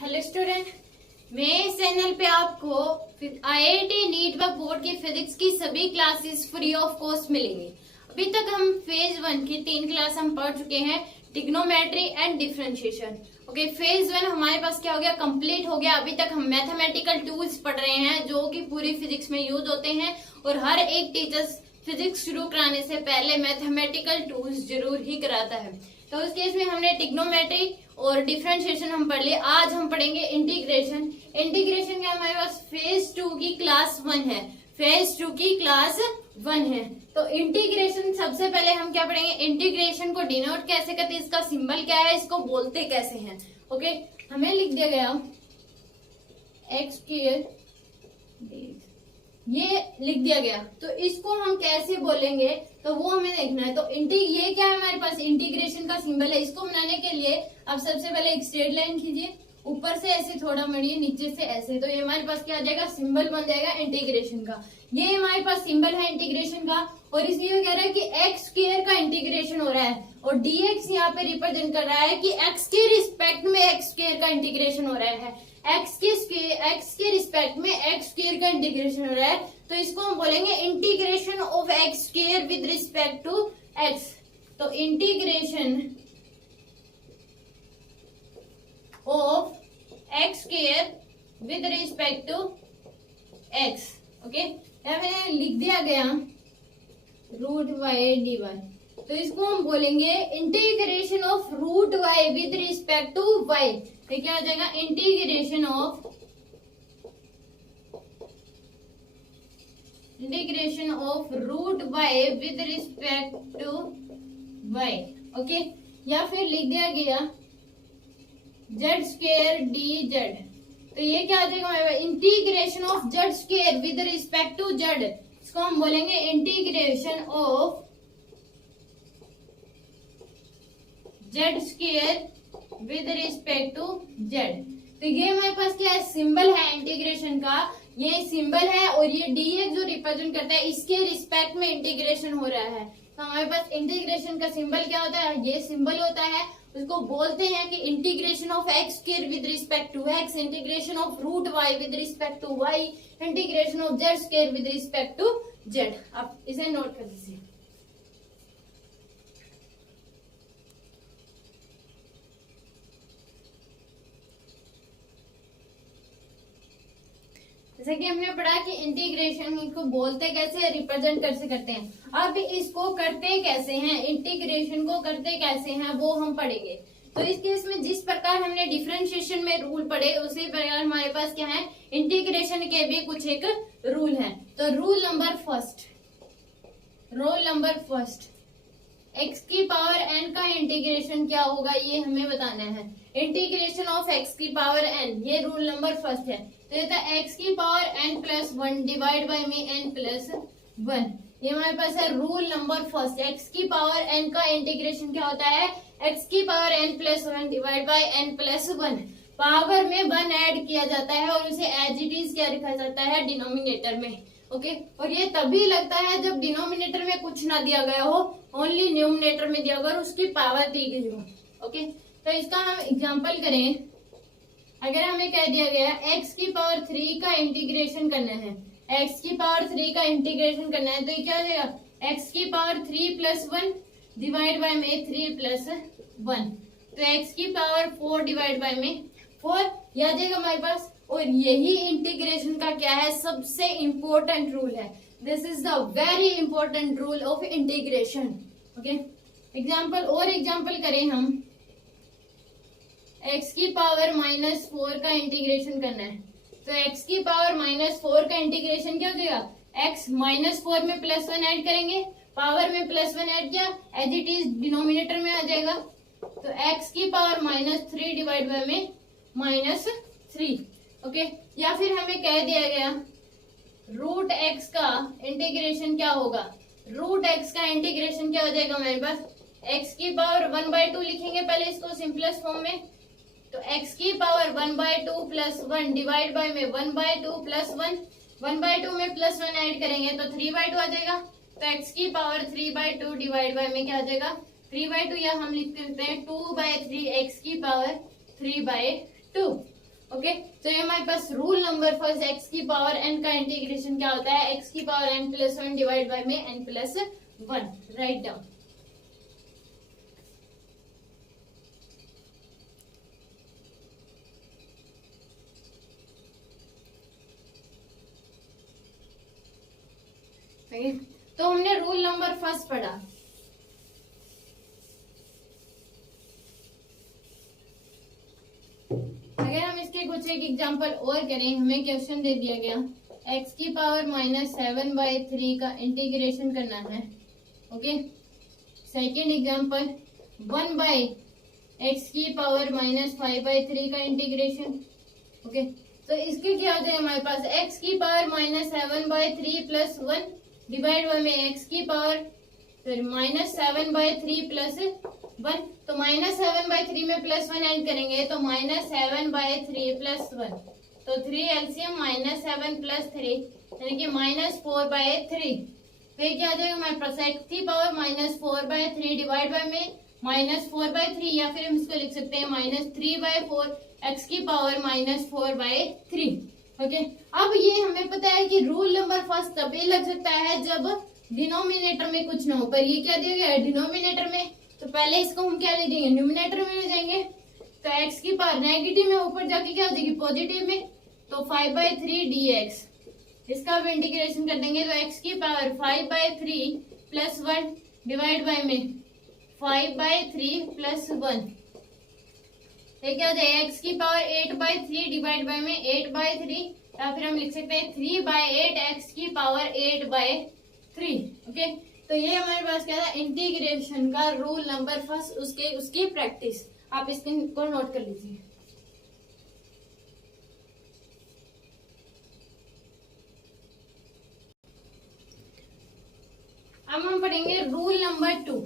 Hello student, मैं इस channel पे आपको आईआईटी नीट व बोर्ड की फिजिक्स की सभी क्लासेस फ्री ऑफ कॉस्ट मिलेंगी। अभी तक हम फेज 1 की 3 क्लास हम पढ़ चुके हैं, trigonometry and differentiation. Okay, phase 1 हमारे पास क्या हो गया, कंप्लीट हो गया। अभी तक हम मैथमेटिकल टूल्स पढ़ रहे हैं जो कि पूरी फिजिक्स में यूज होते हैं और हर एक टीचर्स फिजिक्स शुरू कराने से पहले मैथमेटिकल टूल्स जरूर ही कराता है। तो उस केस में हमने ट्रिग्नोमेट्री और डिफरेंशिएशन हम पढ़ लिए। आज हम पढ़ेंगे इंटीग्रेशन। इंटीग्रेशन का हमारे पास फेज 2 की क्लास 1 है, फेज 2 की क्लास 1 है। तो इंटीग्रेशन सबसे पहले हम क्या पढ़ेंगे, इंटीग्रेशन को डिनोट कैसे करते हैं, इसका सिंबल क्या है, इसको बोलते कैसे हैं। ओके, हमें लिख दिया गया एक्स स्क्वायर, ये लिख दिया गया। तो इसको हम कैसे बोलेंगे तो वो हमें देखना है। तो ये क्या है हमारे पास, इंटीग्रेशन का सिंबल है। इसको बनाने के लिए अब सबसे पहले एक स्ट्रेट लाइन खींचिए, ऊपर से ऐसे थोड़ा मड़िए, नीचे से ऐसे। तो ये हमारे पास क्या आ जाएगा, सिंबल बन जाएगा इंटीग्रेशन का। ये हमारे पास सिंबल है इंटीग्रेशन का। और इसलिए कह रहा है कि एक्स स्क्वायर का इंटीग्रेशन हो रहा है और dx यहाँ पे रिप्रेजेंट कर रहा है कि x के रिस्पेक्ट में एक्स स्क्वायर का इंटीग्रेशन हो रहा है। एक्स के रिस्पेक्ट में एक्स स्क्वायर का इंटीग्रेशन हो रहा है। तो इसको हम बोलेंगे integration of x square with respect to X. तो integration of x square with respect to X. Okay, मैंने लिख दिया गया रूट वाई डी वाई। तो इसको हम बोलेंगे integration of root y with respect to y. तो क्या हो जाएगा, integration of root y with respect to y. Okay, या फिर लिख दिया गया जेड स्क्वायर डी जेड। तो ये क्या हो जाएगा, integration of z square with respect to z. इसको हम बोलेंगे integration of z square with respect to z. तो ये हमारे पास क्या है, सिंबल है इंटीग्रेशन का, ये सिंबल है। और ये dx जो रिप्रेजेंट करता है, इसके रिस्पेक्ट में इंटीग्रेशन हो रहा है। तो हमारे पास इंटीग्रेशन का सिंबल क्या होता है, ये सिंबल होता है। उसको बोलते हैं कि integration of x square with respect to x, integration of root y with respect to y, integration of z square with respect to z. आप इसे नोट कर लीजिए। जैसे कि हमने पढ़ा कि इंटीग्रेशन को बोलते कैसे, रिप्रेजेंट कैसे करते हैं। अब इसको करते कैसे हैं, इंटीग्रेशन को करते कैसे हैं, वो हम पढ़ेंगे। तो इस केस में जिस प्रकार हमने डिफरेंशिएशन में रूल पढ़े, उसी प्रकार हमारे पास क्या है, इंटीग्रेशन के भी कुछ एक रूल है। तो रूल नंबर फर्स्ट, एक्स की पावर एन का इंटीग्रेशन क्या होगा, ये हमें बताना है। इंटीग्रेशन ऑफ एक्स की पावर एन, ये रूल नंबर फर्स्ट है। तो ये था एक्स की power N plus 1 divide by में एन प्लस 1। ये हमारे पास है रूल नंबर फर्स्ट। एक्स की पावर एन का इंटीग्रेशन क्या होता है, एक्स की power N plus 1 divide by N plus 1। Power में 1 ऐड किया जाता है और उसे एज इट इज क्या लिखा जाता है, डिनोमिनेटर में। ओके, और ये तभी लगता है जब डिनोमिनेटर में कुछ ना दिया गया हो, ओनली न्यूमिनेटर में दिया गया और उसकी पावर दी गई हो। ओके, तो इसका हम एग्जांपल करें। अगर हमें कह दिया गया x की पावर 3 का इंटीग्रेशन करना है, x की पावर 3 का इंटीग्रेशन करना है, तो ये क्या हो जाएगा, x की पावर 3 प्लस 1 डिवाइड बाय में 3 प्लस 1। तो x की पावर 4 डिवाइड बाय में 4 आ जाएगा हमारे पास। और यही इंटीग्रेशन का क्या है, सबसे इंपॉर्टेंट रूल है। This is the very important rule of integration. Okay, example करें हम। x की पावर -4 का इंटीग्रेशन करना है, तो x की पावर -4 का इंटीग्रेशन क्या हो जाएगा, x -4 में +1 ऐड करेंगे, पावर में +1 ऐड किया, एज इट इज डिनोमिनेटर में आ जाएगा। तो x की पावर -3 डिवाइड बाय में -3। ओके, या फिर हमें कह दिया गया रूट x का इंटीग्रेशन क्या होगा, रूट x का इंटीग्रेशन क्या हो जाएगा हमारे पास, x की पावर 1/2 लिखेंगे पहले इसको सिंपलेस्ट फॉर्म में। तो x की पावर 1/2 प्लस 1 डिवाइड बाय में 1/2 प्लस 1, 1/2 में +1 ऐड करेंगे तो 3/2 आ जाएगा। तो x की पावर 3/2 डिवाइड बाय में क्या आ जाएगा, 3/2, या हम लिख सकते हैं 2/3 x की पावर 3/2। ओके, तो ये हमारे पास रूल नंबर फर्स्ट एक्स की पावर एन का इंटीग्रेशन क्या होता है, एक्स की power N plus one divide by में N plus one, right down. तो हमने रूल नंबर फर्स्ट पढ़ा। अगर हम इसके कुछ एक एग्जांपल और करें, हमें क्वेश्चन दे दिया गया x की पावर -7/3 का इंटीग्रेशन करना है। ओके, सेकेंड एग्जांपल 1/x की पावर -5/3 का इंटीग्रेशन। ओके, तो इसके क्या हो जाएगा हमारे पास x की पावर -7/3 प्लस 1 डिवाइड बाय में x की पावर फिर -7/3 प्लस 1, तो -7/3 में प्लस 1 ऐड करेंगे तो -7/3 प्लस 1, तो 3 एलसीएम -7 प्लस 3 यानी कि -4/3। फिर क्या आ जाएगा हमारे पास x की पावर -4/3 डिवाइड बाय में -4/3, या फिर हम इसको लिख सकते हैं -3/4 x की पावर -4/3। ओके, अब ये हमें पता है कि रूल नंबर फर्स्ट तभी लग सकता है जब डिनोमिनेटर में कुछ ना हो, पर ये क्या दिया गया है डिनोमिनेटर में, तो पहले इसको हम क्या ले देंगे न्यूमिनेटर में ले जाएंगे। तो x की पावर नेगेटिव में ऊपर जाके क्या हो जाएगी पॉजिटिव में, तो 5/3 dx, इसका अब इंटीग्रेशन कर देंगे तो x की पावर 5/3 प्लस 1 डिवाइड बाय में 5/3 प्लस 1, ये क्या हो जाएगा x की पावर 8/3 डिवाइड बाय में 8/3, या फिर हम लिख सकते हैं 3/8 x की पावर 8/3। ओके, तो ये हमारे पास क्या था इंटीग्रेशन का रूल नंबर फर्स्ट, उसकी प्रैक्टिस आप इसको नोट कर लीजिए। अब हम पढ़ेंगे rule number 2।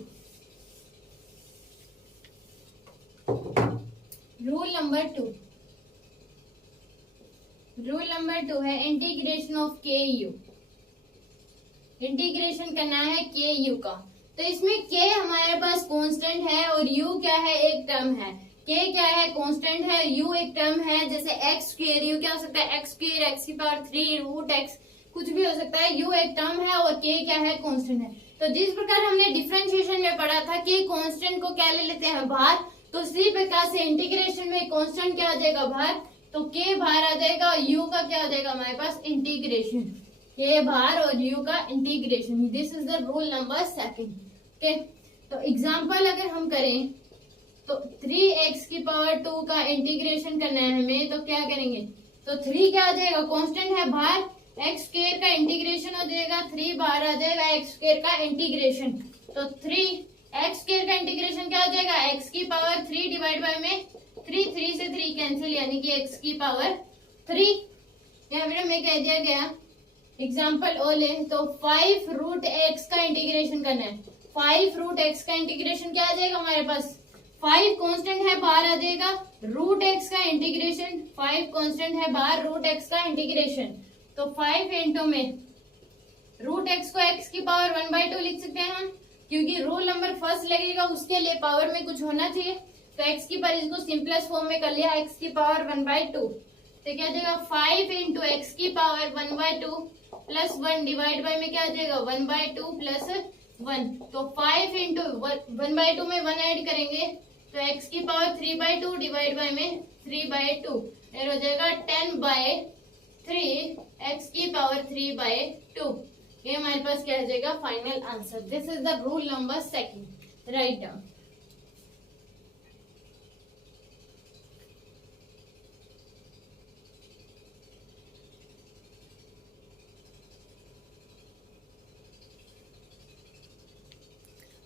Rule number two है इंटीग्रेशन ऑफ के यू। इंटीग्रेशन करना है के यू का, तो इसमें के हमारे पास कांस्टेंट है और यू क्या है एक टर्म है। के क्या है कांस्टेंट है, यू एक टर्म है, जैसे एक्स स्क्वायर, यू क्या हो सकता है एक्स स्क्वायर, एक्स की पावर 3 रूट एक्स, कुछ भी हो सकता है। यू एक टर्म है और के क्या है कांस्टेंट है। तो जिस प्रकार हमने डिफरेंशिएशन में पढ़ा था कि कांस्टेंट को क्या ले लेते हैं बाहर, तो इसी प्रकार से इंटीग्रेशन में कांस्टेंट क्या आ जाएगा बाहर, तो के बाहर आ जाएगा और यू का क्या आ जाएगा हमारे पास इंटीग्रेशन, के बाहर और यू का integration. This is the rule number second. Okay, तो एग्जांपल अगर हम करें तो 3x की पावर 2 का इंटीग्रेशन करना है हमें, तो क्या करेंगे, तो 3 क्या आ जाएगा कांस्टेंट है बाहर, x स्क्वायर का इंटीग्रेशन हो जाएगा, 3 बाहर आ जाएगा x स्क्वायर का इंटीग्रेशन, तो 3x स्क्वायर का इंटीग्रेशन क्या हो जाएगा x की पावर 3 डिवाइड बाय में 3 से 3 कैंसिल, यानी कि x की पावर 3। यहाँ फिर हमें कह दिया गया एग्जाम्पल ओ ले, तो 5 रूट एक्स का इंटीग्रेशन करना है। 5 रूट एक्स का इंटीग्रेशन क्या आ जाएगा हमारे पास, 5 कांस्टेंट है बाहर आ जाएगा, रूट एक्स का इंटीग्रेशन, 5 कांस्टेंट है बाहर, रूट एक्स का इंटीग्रेशन, तो 5 इंटू में रूट एक्स को x की पावर 1/2 लिख सकते हैं हम, क्योंकि रूल नंबर फर्स्ट लगेगा उसके लिए पावर में कुछ होना चाहिए, तो x की पावर, इसको सिंपलेस्ट फॉर्म में कर लिया x की पावर 1/2, तो क्या आ जाएगा 5 इंटू एक्स की पावर 1/2 प्लस 1 डिवाइड बाय में क्या आ जाएगा 1/2 प्लस 1, तो 5 इंटू 1/2 में 1 ऐड करेंगे तो x की पावर 3/2 डिवाइड बाय में 3/2, फिर हो जाएगा 10/3 x की पावर 3/2। ये हमारे पास क्या हो जाएगा final answer. This is the rule number second, right down.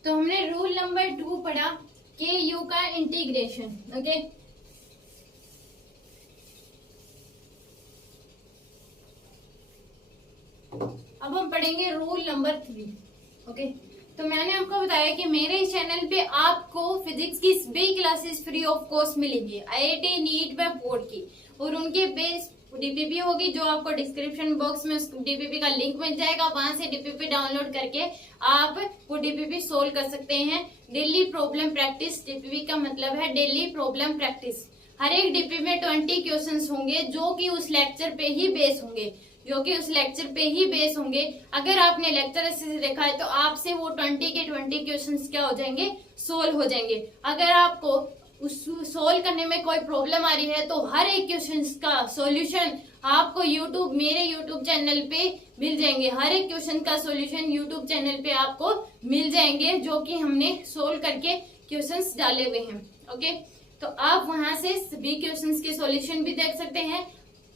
तो हमने रूल नंबर 2 पढ़ा के यू का इंटीग्रेशन। ओके, अब हम पढ़ेंगे रूल नंबर 3। ओके, तो मैंने आपको बताया कि मेरे इस चैनल पे आपको फिजिक्स की सभी क्लासेस फ्री ऑफ कॉस्ट मिलेंगी, IIT नीट व बोर्ड की, और उनके बेस डीपीपी होगी जो आपको डिस्क्रिप्शन बॉक्स में डीपीपी का लिंक मिल जाएगा, वहां से डीपीपी डाउनलोड करके आप वो डीपीपी सोल्व कर सकते हैं। डेली प्रॉब्लम प्रैक्टिस, डीपीपी का मतलब है डेली प्रॉब्लम प्रैक्टिस। हर एक डीपी में 20 क्वेश्चंस होंगे जो कि उस लेक्चर पे ही बेस होंगे, अगर आपने लेक्चर अच्छे से देखा है तो आपसे वो 20 के 20 क्वेश्चंस क्या हो जाएंगे, सोल्व हो जाएंगे। अगर आपको उस सोल्व करने में कोई प्रॉब्लम आ रही है तो हर एक क्वेश्चन का सॉल्यूशन आपको मेरे यूट्यूब चैनल पे मिल जाएंगे। हर एक क्वेश्चन का सॉल्यूशन यूट्यूब चैनल पे आपको मिल जाएंगे जो कि हमने सोल्व करके क्वेश्चंस डाले हुए हैं। ओके, तो आप वहां से सभी क्वेश्चंस के सॉल्यूशन भी देख सकते हैं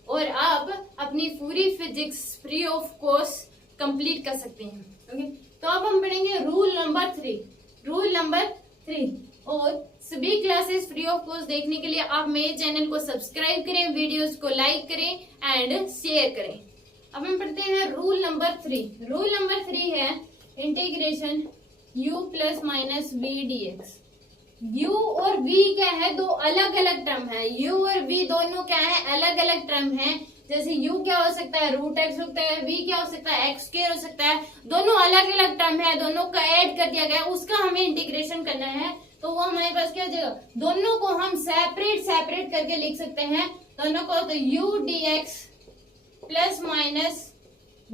और आप अपनी पूरी physics free of cost complete कर सकते हैं। ओके, तो अब हम पढ़ेंगे रूल नंबर 3। और सभी क्लासेस फ्री ऑफ कॉस्ट देखने के लिए आप मेरे चैनल को सब्सक्राइब करें, वीडियोस को लाइक करें एंड शेयर करें। अब हम पढ़ते हैं रूल नंबर 3। रूल नंबर 3 है integration u plus minus v dx। u और v क्या है, दो अलग अलग टर्म है। u और v दोनों क्या है, अलग अलग टर्म है। जैसे u क्या हो सकता है, रूट एक्स हो सकता है, v क्या हो सकता है, एक्स स्क्वायर हो सकता है। दोनों अलग अलग टर्म है, दोनों का ऐड कर दिया गया, उसका हमें इंटीग्रेशन करना है। तो वो हमारे पास क्या हो जाएगा, दोनों को हम सेपरेट करके लिख सकते हैं दोनों को। तो u dx plus minus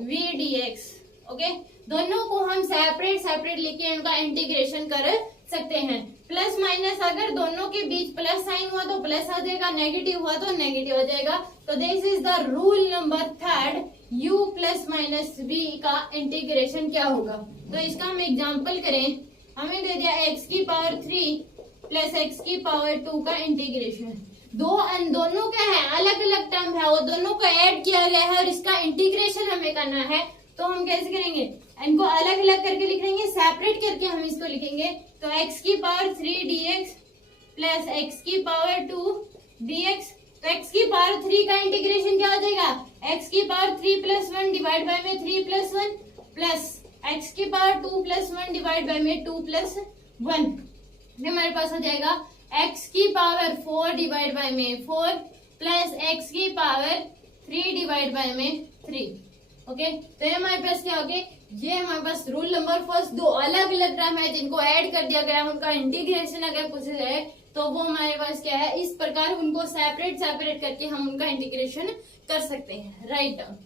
v dx। Okay, दोनों को हम सेपरेट लिखे उनका इंटीग्रेशन कर सकते हैं। प्लस माइनस अगर दोनों के बीच प्लस साइन हुआ तो प्लस आ जाएगा, नेगेटिव हुआ तो नेगेटिव आ जाएगा। तो this is the rule number 3, u plus minus v का इंटीग्रेशन क्या होगा। तो इसका हम एग्जांपल करें, हमें दे दिया x की पावर 3 प्लस x की पावर 2 का इंटीग्रेशन। दोनों क्या है, अलग अलग टर्म है, वो दोनों को ऐड किया गया है और इसका इंटीग्रेशन हमें करना है। तो हम कैसे करेंगे, इनको अलग अलग करके लिखेंगे, सेपरेट करके हम इसको लिखेंगे। तो x की पावर 3 dx प्लस x की पावर 2 dx। तो x की पावर 3 का इंटीग्रेशन क्या हो जाएगा, x की पावर 3 प्लस 1 डिवाइड बाय में 3 प्लस 1 प्लस x की पावर 2 प्लस 1 डिवाइड बाय में 2 प्लस 1। हमारे पास आ जाएगा x की पावर 4 डिवाइड बाय में 4 प्लस x की पावर 3 डिवाइड बाय में 3। ओके, तो ये हमारे पास क्या हो गया, ये हमारे पास रूल नंबर फर्स्ट, दो अलग अलग टर्म है जिनको ऐड कर दिया गया, उनका इंटीग्रेशन अगर पूछा जाए तो वो हमारे पास क्या है, इस प्रकार उनको सेपरेट करके हम उनका इंटीग्रेशन कर सकते हैं। Write down.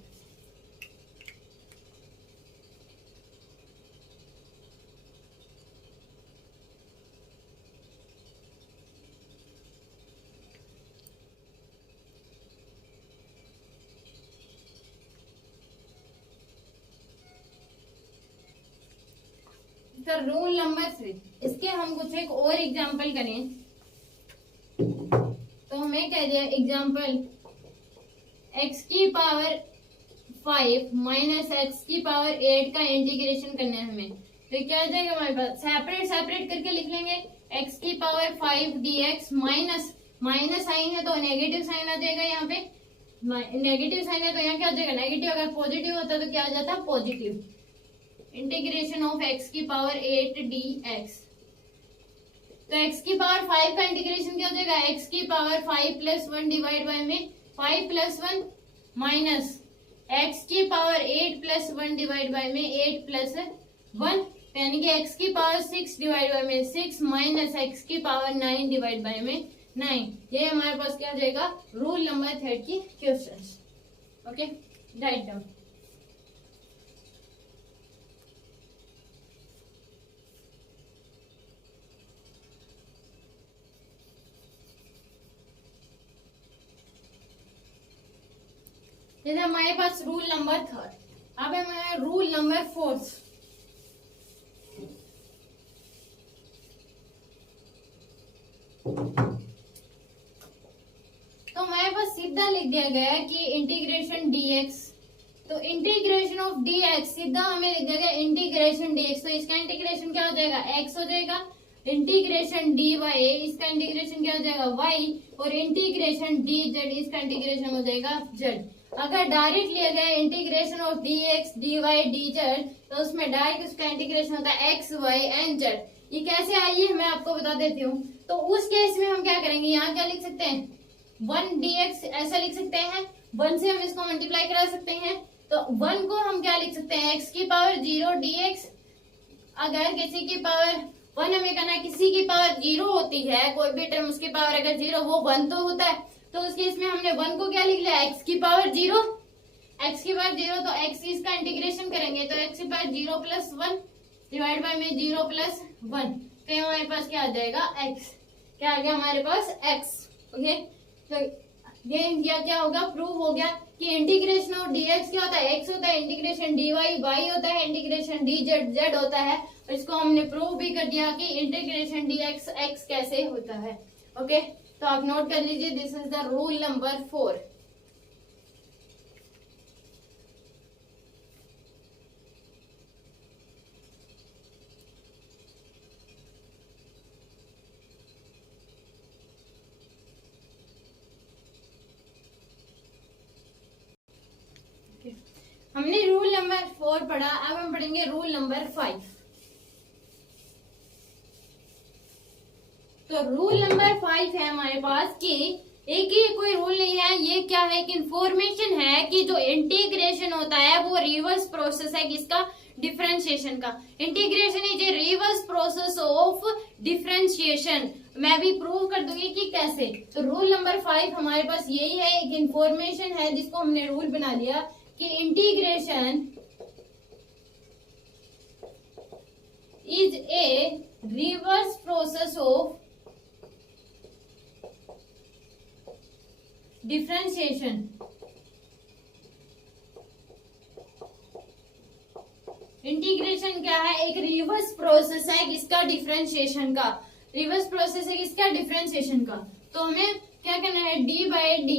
रूल नंबर 3, इसके हम कुछ एक और एग्जांपल करें तो हमें कह दिया एग्जांपल x की पावर 5 माइनस x की पावर 8 का इंटीग्रेशन करना है हमें। तो क्या आ जाएगा हमारे पास, सेपरेट करके लिख लेंगे। x की पावर 5 dx माइनस साइन है तो नेगेटिव साइन आ जाएगा, यहाँ पे नेगेटिव साइन है तो यहाँ क्या आ जाएगा, नेगेटिव। अगर पॉजिटिव होता तो क्या आ जाता, पॉजिटिव। इंटीग्रेशन ऑफ x की पावर 8 dx। तो x की पावर 5 का इंटीग्रेशन क्या हो जाएगा, x की पावर 5 प्लस 1 डिवाइड बाय में 5 प्लस 1 माइनस x की पावर 8 प्लस 1 डिवाइड बाय में 8 प्लस 1, यानी कि x की पावर 6 डिवाइड बाय में 6 माइनस x की पावर 9 डिवाइड बाय में 9। ये हमारे पास क्या हो जाएगा, रूल नंबर 3 की क्वेश्चंस। Okay, write down. जैसे हमारे पास रूल नंबर 3, अब हमारा रूल नंबर 4। तो हमारे पास सीधा लिख दिया गया है कि इंटीग्रेशन dx। तो इंटीग्रेशन ऑफ dx सीधा हमें लिख दिया गया इंटीग्रेशन dx। तो इसका इंटीग्रेशन क्या हो जाएगा, x हो जाएगा। इंटीग्रेशन dy, इसका इंटीग्रेशन क्या हो जाएगा, y। और इंटीग्रेशन dz, इसका इंटीग्रेशन हो जाएगा z। अगर डायरेक्ट लिया गया integration of dx dy dz तो उसमें डायरेक्ट उसका इंटीग्रेशन होता है x y and z। ये कैसे आइए मैं आपको बता देती हूँ। तो उस केस में हम क्या करेंगे, यहाँ क्या लिख सकते हैं, 1 dx ऐसा लिख सकते हैं, 1 से हम इसको मल्टीप्लाई करा सकते हैं। तो 1 को हम क्या लिख सकते हैं, x की पावर 0 dx। अगर किसी की पावर 1 हमें करना है, किसी की पावर 0 होती है, कोई भी टर्म उसकी पावर अगर 0 वो 1 तो होता है, तो उस केस में हमने 1 को क्या लिख लिया, x की पावर 0, x की पावर 0, तो x इसका इंटीग्रेशन करेंगे तो x की पावर 0 प्लस 1 डिवाइड बाय में 0 प्लस 1, तो हमारे पास क्या आ जाएगा x, क्या आ गया हमारे पास x। ओके, तो ये क्या होगा, प्रूव हो गया कि इंटीग्रेशन ऑफ dx क्या होता है, x होता है, इंटीग्रेशन dy y होता है, इंटीग्रेशन dz z होता है। और इसको हमने प्रूव भी कर दिया कि इंटीग्रेशन dx x कैसे होता है। ओके, तो आप नोट कर लीजिए, this is the rule number 4। हमने रूल नंबर 4 पढ़ा, अब हम पढ़ेंगे रूल नंबर 5। तो रूल नंबर 5 है हमारे पास कि एक ही कोई रूल नहीं है, ये क्या है कि इंफॉर्मेशन है कि जो इंटीग्रेशन होता है वो रिवर्स प्रोसेस है किसका, डिफरेंशिएशन का। Integration is a reverse process of differentiation. मैं भी प्रूव कर दूंगी कि कैसे। तो रूल नंबर 5 हमारे पास यही है, एक इंफॉर्मेशन है जिसको हमने रूल बना लिया कि integration is a reverse process of differentiation. Integration क्या है, एक रिवर्स प्रोसेस है किसका, डिफरेंशिएशन का। रिवर्स प्रोसेस है किसका, डिफरेंशिएशन का। तो हमें क्या करना है, D by d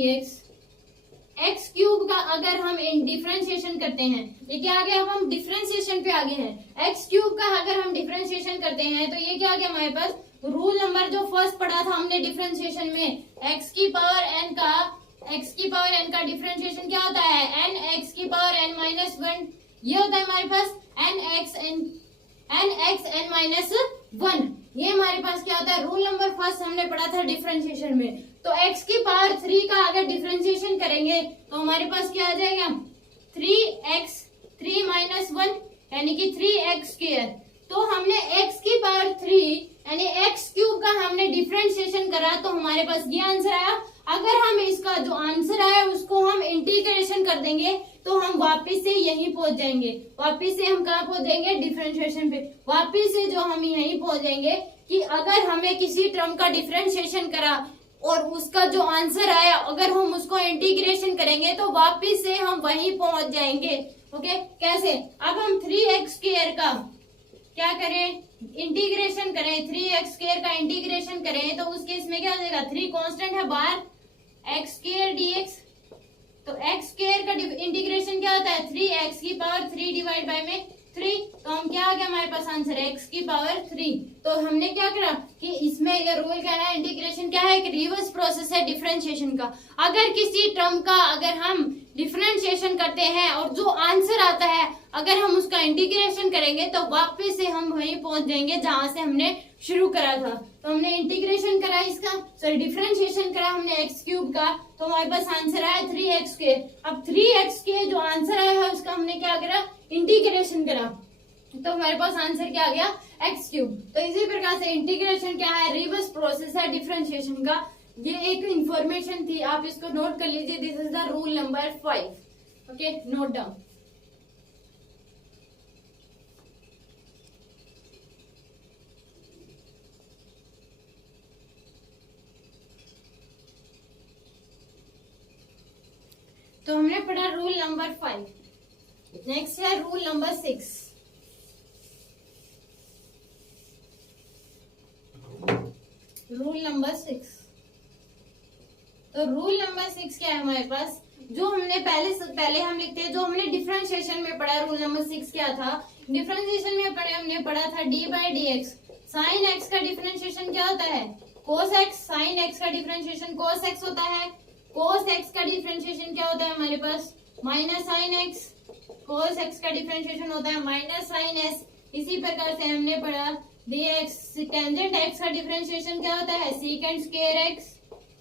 x cube का अगर हम डिफरेंशिएशन करते हैं, ये क्या आ गया, अब हम डिफरेंशिएशन पे आगे हैं। एक्स क्यूब का अगर हम डिफरेंशिएशन करते हैं तो ये क्या आ गया हमारे पास, रूल नंबर जो फर्स्ट पढ़ा था हमने डिफरेंशिएशन में, एक्स की पावर एन का डिफरेंशिएशन क्या होता है, एन एक्स की पावर एन माइनस 1, ये होता है हमारे पास एन एक्स एन माइनस 1। ये हमारे पास क्या होता है, रूल नंबर फर्स्ट हमने पढ़ा था डिफरेंशिएशन में। तो x की पावर 3 का अगर डिफरेंशिएशन करेंगे तो हमारे पास क्या आ जाएगा, 3 माइनस 1 यानी कि 3x स्क्वायर। तो हमने x की पावर 3 यानी x क्यूब का हमने डिफरेंशिएशन करा, तो हमारे पास ये आंसर आया। अगर हम इसका जो आंसर आया उसको हम इंटीग्रेशन कर देंगे तो हम वापस से यहीं पहुंच जाएंगे। वापस से हम कहाँ पहुंच जाएंगे, डिफरेंशिएशन पे। वापस से जो हम यहीं पहुंच जाएंगे कि अगर हमें किसी टर्म का डिफरेंशिएशन करा और उसका जो आंसर आया अगर हम उसको इंटीग्रेशन करेंगे तो वापस से हम वहीं पहुंच जाएंगे। ओके, कैसे, अब हम 3x स्क्वायर का क्या करें, इंटीग्रेशन करें, 3x स्क्वायर का इंटीग्रेशन करें तो उस केस में क्या हो जाएगा, 3 कांस्टेंट है बाहर, x स्क्वायर dx। तो x स्क्वायर का इंटीग्रेशन क्या होता है, 3x की पावर 3 डिवाइड बाय में 3। तो हम क्या आ गया हमारे पास आंसर, x की पावर 3। तो हमने क्या करा कि इसमें ये रूल क्या है, इंटीग्रेशन क्या है, एक रिवर्स प्रोसेस है डिफरेंशिएशन का। अगर किसी टर्म का अगर हम डिफरेंशिएशन करते हैं और जो आंसर आता है अगर हम उसका इंटीग्रेशन करेंगे तो वापस से हम वहीं पहुंच जाएंगे जहां से हमने शुरू करा था। तो हमने इंटीग्रेशन करा इसका, सॉरी डिफरेंशिएशन करा हमने x क्यूब का, तो हमारे पास आंसर आया 3x के। अब 3x के जो आंसर आया है उसका हमने क्या करा, इंटीग्रेशन करा, तो हमारे पास आंसर क्या आ गया, x क्यूब। तो इसी प्रकार से इंटीग्रेशन क्या है, रिवर्स प्रोसेस है डिफरेंशिएशन का। ये एक इंफॉर्मेशन थी, आप इसको नोट कर लीजिए, this is the rule number 5। Okay, note down. तो हमने पढ़ा रूल नंबर 5। नेक्स्ट है रूल नंबर 6। Rule number 6। तो रूल नंबर 6 क्या है हमारे पास, जो हमने पहले हम लिखते हैं, जो हमने डिफरेंशिएशन में पढ़ा। रूल नंबर 6 क्या था, डिफरेंशिएशन में हमने पढ़ा था d by d x. Sine x का डिफरेंशिएशन क्या होता है, कोस एक्स। साइन एक्स का डिफरेंशिएशन कोस एक्स होता है। कोस एक्स का डिफरेंशिएशन क्या होता है हमारे पास, minus sine X. Cos X का डिफरेंशिएशन होता है माइनस साइन एस। इसी प्रकार से हमने पढ़ा dx। टेंजेंट एक्स का डिफरेंशिएशन क्या होता है, secant square x.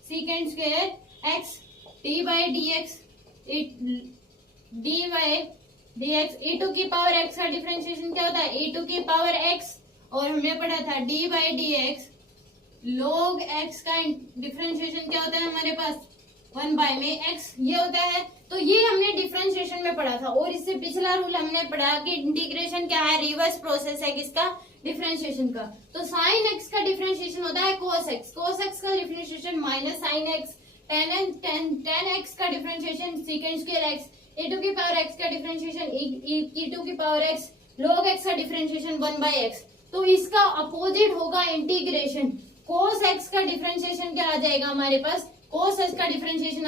Secant square x d by d x, d by d x. E to की पावर एक्स का डिफरेंशिएशन क्या होता है, ई टू की पावर एक्स। और हमने पढ़ा था d by d x log x का डिफरेंशिएशन क्या होता है हमारे पास 1 बाय में x ये होता है। तो ये हमने डिफरेंशिएशन में पढ़ा था। और इससे पिछला रूल हमने पढ़ा कि इंटीग्रेशन क्या है, रिवर्स प्रोसेस है किसका, डिफरेंशिएशन का। तो साइन x का डिफरेंशिएशन होता है cos x, cos x का differentiation minus sine x, tan x का differentiation second square x, e to की पावर x का डिफरेंशिएशन e टू की पावर x, log x का डिफरेंशिएशन 1 बाय x। तो इसका अपोजिट होगा इंटीग्रेशन। cos x का डिफरेंशिएशन क्या आ जाएगा हमारे पास, cos x का डिफरेंशिएशन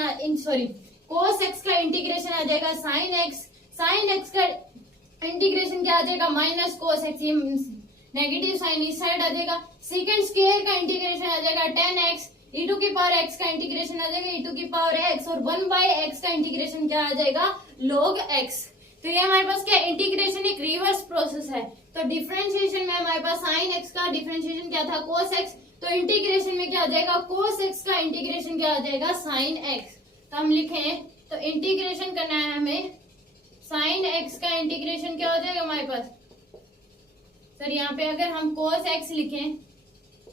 cos x का इंटीग्रेशन आ जाएगा sin x का इंटीग्रेशन क्या आ जाएगा minus cos x, negative sign इस साइड आ जाएगा। सेकंड स्क्वायर का इंटीग्रेशन आ जाएगा tan x, e टू की पावर x का इंटीग्रेशन आ जाएगा e टू की पावर x, और 1 बाय x का इंटीग्रेशन क्या आ जाएगा log x। तो ये हमारे पास क्या, इंटीग्रेशन एक रिवर्स प्रोसेस है। तो डिफरेंशिएशन में हमारे पास साइन x का डिफरेंशिएशन क्या था cos x, तो इंटीग्रेशन में क्या आ जाएगा cos x का इंटीग्रेशन क्या आ जाएगा sin x। तो हम लिखें, तो इंटीग्रेशन करना है हमें, sin x का इंटीग्रेशन क्या हो जाएगा हमारे पास, सर यहाँ पे अगर हम cos x लिखें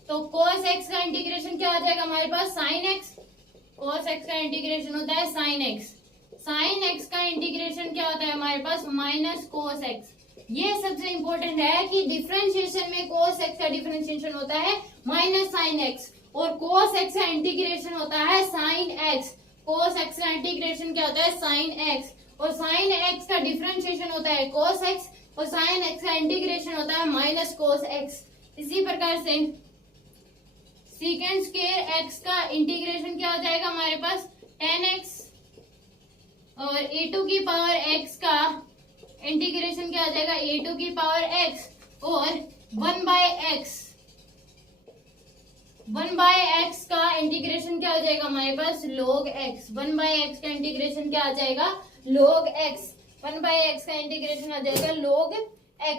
तो cos x का इंटीग्रेशन क्या आ जाएगा हमारे पास sin x, cos x का इंटीग्रेशन होता है sin x, sin x का इंटीग्रेशन क्या होता है हमारे पास माइनस cos x। ये सबसे इंपॉर्टेंट है कि डिफरेंशिएशन में cos x का डिफरेंशिएशन होता है माइनस साइन x, और cos x का इंटीग्रेशन होता है sin x, cos x का इंटीग्रेशन क्या होता है sin x, और sin x का डिफरेंशिएशन होता है cos x, और sin x का इंटीग्रेशन होता है माइनस cos x। इसी प्रकार से सेकंड स्क्वायर x का इंटीग्रेशन क्या हो जाएगा हमारे पास tan x, और e टू की पावर x का इंटीग्रेशन क्या आ जाएगा e टू की पावर x, और 1 बाय x का इंटीग्रेशन क्या हो जाएगा हमारे पास log x, 1 बाय x का इंटीग्रेशन क्या आ जाएगा log x, 1 बाय x का इंटीग्रेशन आ जाएगा log x।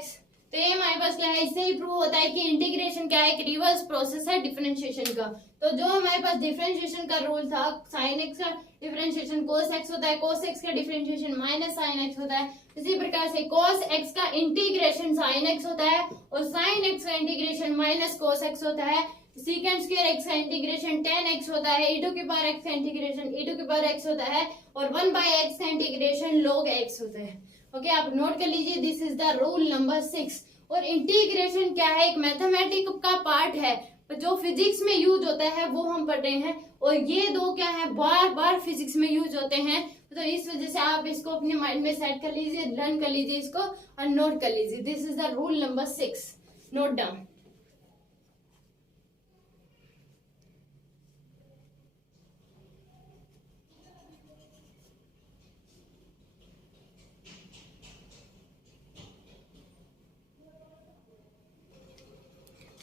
तो ये हमारे पास क्या है, इससे ही प्रूव होता है कि इंटीग्रेशन क्या है, एक रिवर्स प्रोसेस है डिफरेंशिएशन का। तो जो हमारे पास डिफरेंशिएशन का रूल था, sin x का डिफरेंशिएशन cos x होता है, cos x का डिफरेंशिएशन माइनस sin x होता है। इसी प्रकार से cos x का इंटीग्रेशन sin x होता है, और sin x का इंटीग्रेशन माइनस cos x होता है। सेकंड स्क्वायर x का इंटीग्रेशन tan x होता है, e टू की पावर x का इंटीग्रेशन e टू की पावर x होता है, और 1 बाय x का इंटीग्रेशन log x होता है। ओके, आप नोट कर लीजिए, this is the rule number 6। और इंटीग्रेशन क्या है, एक मैथमेटिक्स का पार्ट है जो फिजिक्स में यूज होता है, वो हम पढ़ रहे हैं। और ये दो क्या है, बार बार फिजिक्स में यूज होते हैं। तो इस वजह से आप इसको अपने माइंड में सेट कर लीजिए, लर्न कर लीजिए इसको और नोट कर लीजिए। This is the rule number 6, note down.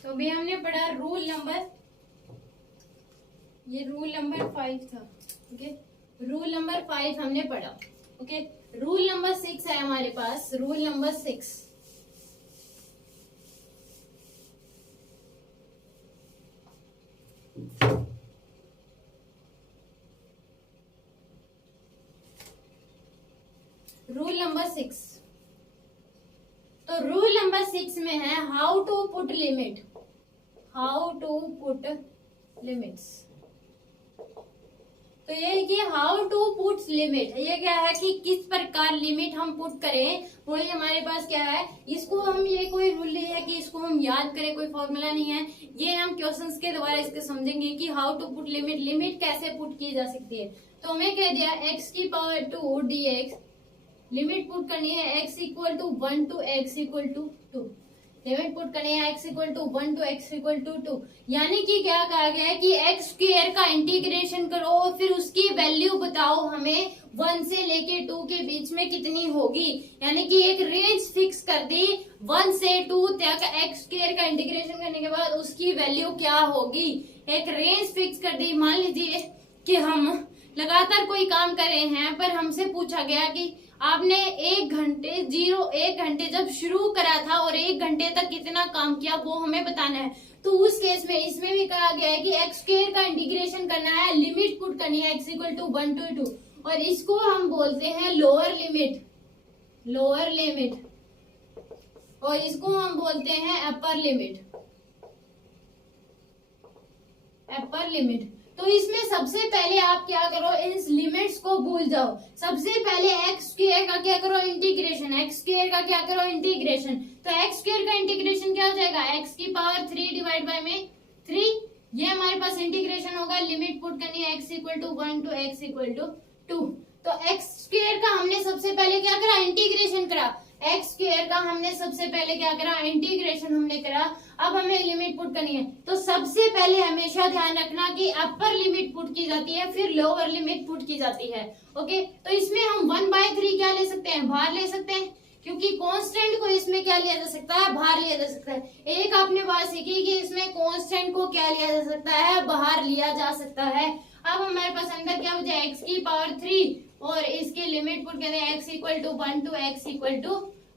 तो अभी हमने पढ़ा रूल नंबर, ये रूल नंबर 5 था। ओके, रूल नंबर 5 हमने पढ़ा। ओके, रूल नंबर 6 है हमारे पास, रूल नंबर 6। रूल नंबर 6, तो रूल नंबर 6 में है how to put limit, how to put limits. तो ये कि हाउ टू पुट लिमिट, ये क्या है कि किस प्रकार लिमिट हम पुट करें, वो ये हमारे पास क्या है। इसको हम, ये कोई रूल नहीं है कि इसको हम याद करें, कोई फॉर्मूला नहीं है। ये हम क्वेश्चंस के द्वारा इसके समझेंगे कि how to put limit, limit कैसे पुट की जा सकती है। तो हमें कह दिया x की पावर 2 dx, लिमिट पुट करनी है x equal to 1 to x equal to 2, limit put करनी है x equal to 1 to x equal to 2। यानी कि क्या कहा गया है कि x स्क्वायर का इंटीग्रेशन करो, फिर उसकी वैल्यू बताओ हमें 1 से लेके 2 के बीच में कितनी होगी। यानी कि एक रेंज फिक्स कर दी 1 से 2 तक, x स्क्वायर का इंटीग्रेशन करने के बाद उसकी वैल्यू क्या होगी, एक रेंज फिक्स कर दी। मान लीजिए कि हम लगातार कोई काम कर रहे हैं, पर हमसे पूछा गया कि आपने 1 घंटे जब शुरू करा था और 1 घंटे तक कितना काम किया, वो हमें बताना है। तो उस केस में इसमें भी कहा गया है कि x स्क्वायर का इंटीग्रेशन करना है, लिमिट पुट करनी है x इक्वल टू 1 टू 2, और इसको हम बोलते हैं लोअर लिमिट, लोअर लिमिट। और इसको हम बोलते हैं अपर लिमिट। Upper limit. तो इसमें सबसे पहले आप क्या करो, इन लिमिट्स को भूल जाओ। सबसे पहले एक्स स्क्वायर का क्या करो, इंटीग्रेशन। एक्स स्क्वायर का क्या करो, इंटीग्रेशन। तो एक्स स्क्वायर का इंटीग्रेशन क्या हो जाएगा, एक्स की पावर 3 डिवाइड बाय में 3। ये हमारे पास इंटीग्रेशन होगा। लिमिट पुट करनी है x equal to 1 to x equal to 2। तो एक्स स्क्वायर का हमने सबसे पहले क्या करा, इंटीग्रेशन करा। एक्स स्क्वायर का हमने सबसे पहले क्या करा, इंटीग्रेशन हमने करा। अब हमें लिमिट पुट करनी है। तो सबसे पहले हमेशा ध्यान रखना कि अपर लिमिट पुट की जाती है, फिर लोअर लिमिट पुट की जाती है। ओके, तो इसमें हम 1/3 क्या ले सकते हैं, बाहर ले सकते हैं, क्योंकि कांस्टेंट को इसमें क्या लिया जा सकता है, बाहर लिया जा सकता है। एक आपने बात सीखी कि इसमें कांस्टेंट को क्या लिया जा सकता है, बाहर लिया जा सकता है। अब हमारे पास अंदर क्या हो जाए, एक्स की पावर 3 और इसकी लिमिट पुट करें x equal to 1 to x equal to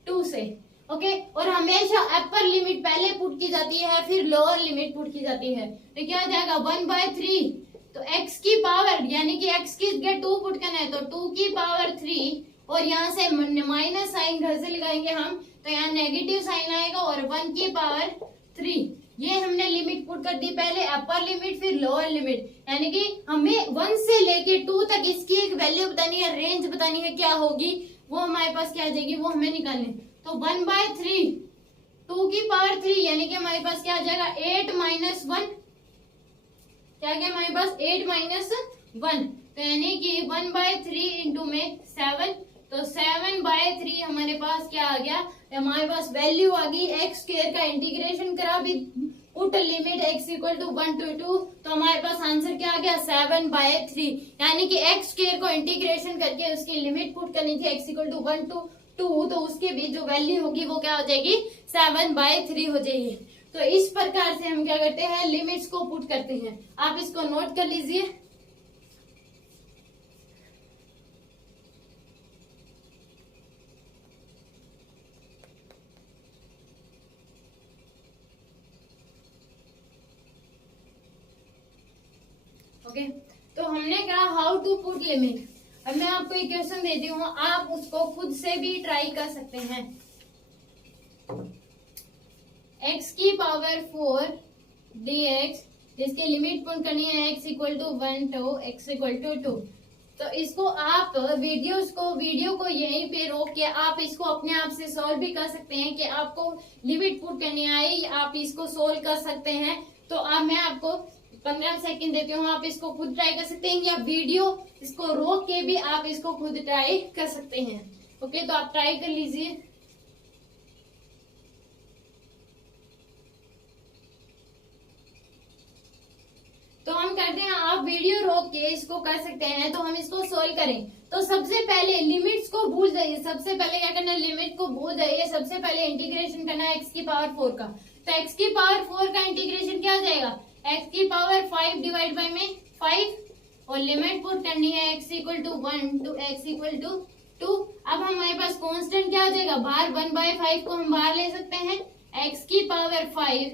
2 से। ओके, और हमेशा अपर लिमिट पहले पुट की जाती है, फिर लोअर लिमिट पुट की जाती है। तो क्या हो जाएगा 1/3। तो x की पावर यानी कि x की जगह 2 पुट करना है, तो 2 की पावर 3 और यहाँ से माइनस साइन घर से लगाएंगे हम, तो यहाँ नेगेटिव साइन आएगा और 1 की पावर 3। ये हमने लिमिट पुट कर दी, पहले अपर लिमिट फिर लोअर लिमिट, यानी कि हमें 1 से लेके 2 तक इसकी एक वैल्यू बतानी है, रेंज बतानी है क्या होगी, वो हमारे पास क्या आ जाएगी, वो हमें निकालनी है। तो 1/3 2 की पावर 3 यानी कि हमारे पास क्या आ जाएगा 8 माइनस 1, क्या क्या हमारे पास 8 माइनस 1, तो यानी कि 1/3 इंटू में 7, तो 7/3 हमारे पास क्या आ गया, हमारे पास वैल्यू आ गई। एक्स स्क्वायर का इंटीग्रेशन करा भी, put limit x equal to 1 to 2, तो हमारे पास आंसर क्या आ गया 7/3। यानी कि एक्स स्क्वायर को इंटीग्रेशन करके उसकी लिमिट पुट करनी थी x इक्वल टू 1 to 2, तो उसके बीच जो वैल्यू होगी वो क्या हो जाएगी 7/3 हो जाएगी। तो इस प्रकार से हम क्या करते हैं, लिमिट्स को पुट करते हैं। आप इसको नोट कर लीजिए। ओके, तो हमने कहा हाउ टू पुट लिमिट। अब मैं आपको एक क्वेश्चन देती हूँ, आप उसको खुद से भी ट्राई कर सकते हैं। x की पावर 4 dx, जिसकी लिमिट पुट करनी है x equal to 1 to x equal to 2। तो इसको आप वीडियो को यहीं पे रोक के आप इसको अपने आप से सॉल्व भी कर सकते हैं कि आपको लिमिट पुट करनी आई, आप इसको सोल्व कर सकते हैं। तो अब मैं आपको 15 सेकंड देती हूँ, आप इसको खुद ट्राई कर सकते हैं, या वीडियो इसको रोक के भी आप इसको खुद ट्राई कर सकते हैं। ओके, तो आप ट्राई कर लीजिए। तो हम करते हैं, आप वीडियो रोक के इसको कर सकते हैं। तो हम इसको सोल्व करें, तो सबसे पहले लिमिट्स को भूल जाइए। सबसे पहले क्या करना है, लिमिट को भूल जाइए। सबसे पहले इंटीग्रेशन करना है एक्स की पावर 4 का। तो एक्स की पावर 4 का इंटीग्रेशन क्या हो जाएगा, एक्स की पावर 5 डिवाइड बाय में 5 और लिमिट पुट करनी है x equal to 1 to x equal to 2। अब हमारे पास कांस्टेंट क्या हो जाएगा, बाहर 1/5 को हम बाहर ले सकते हैं। एक्स की पावर 5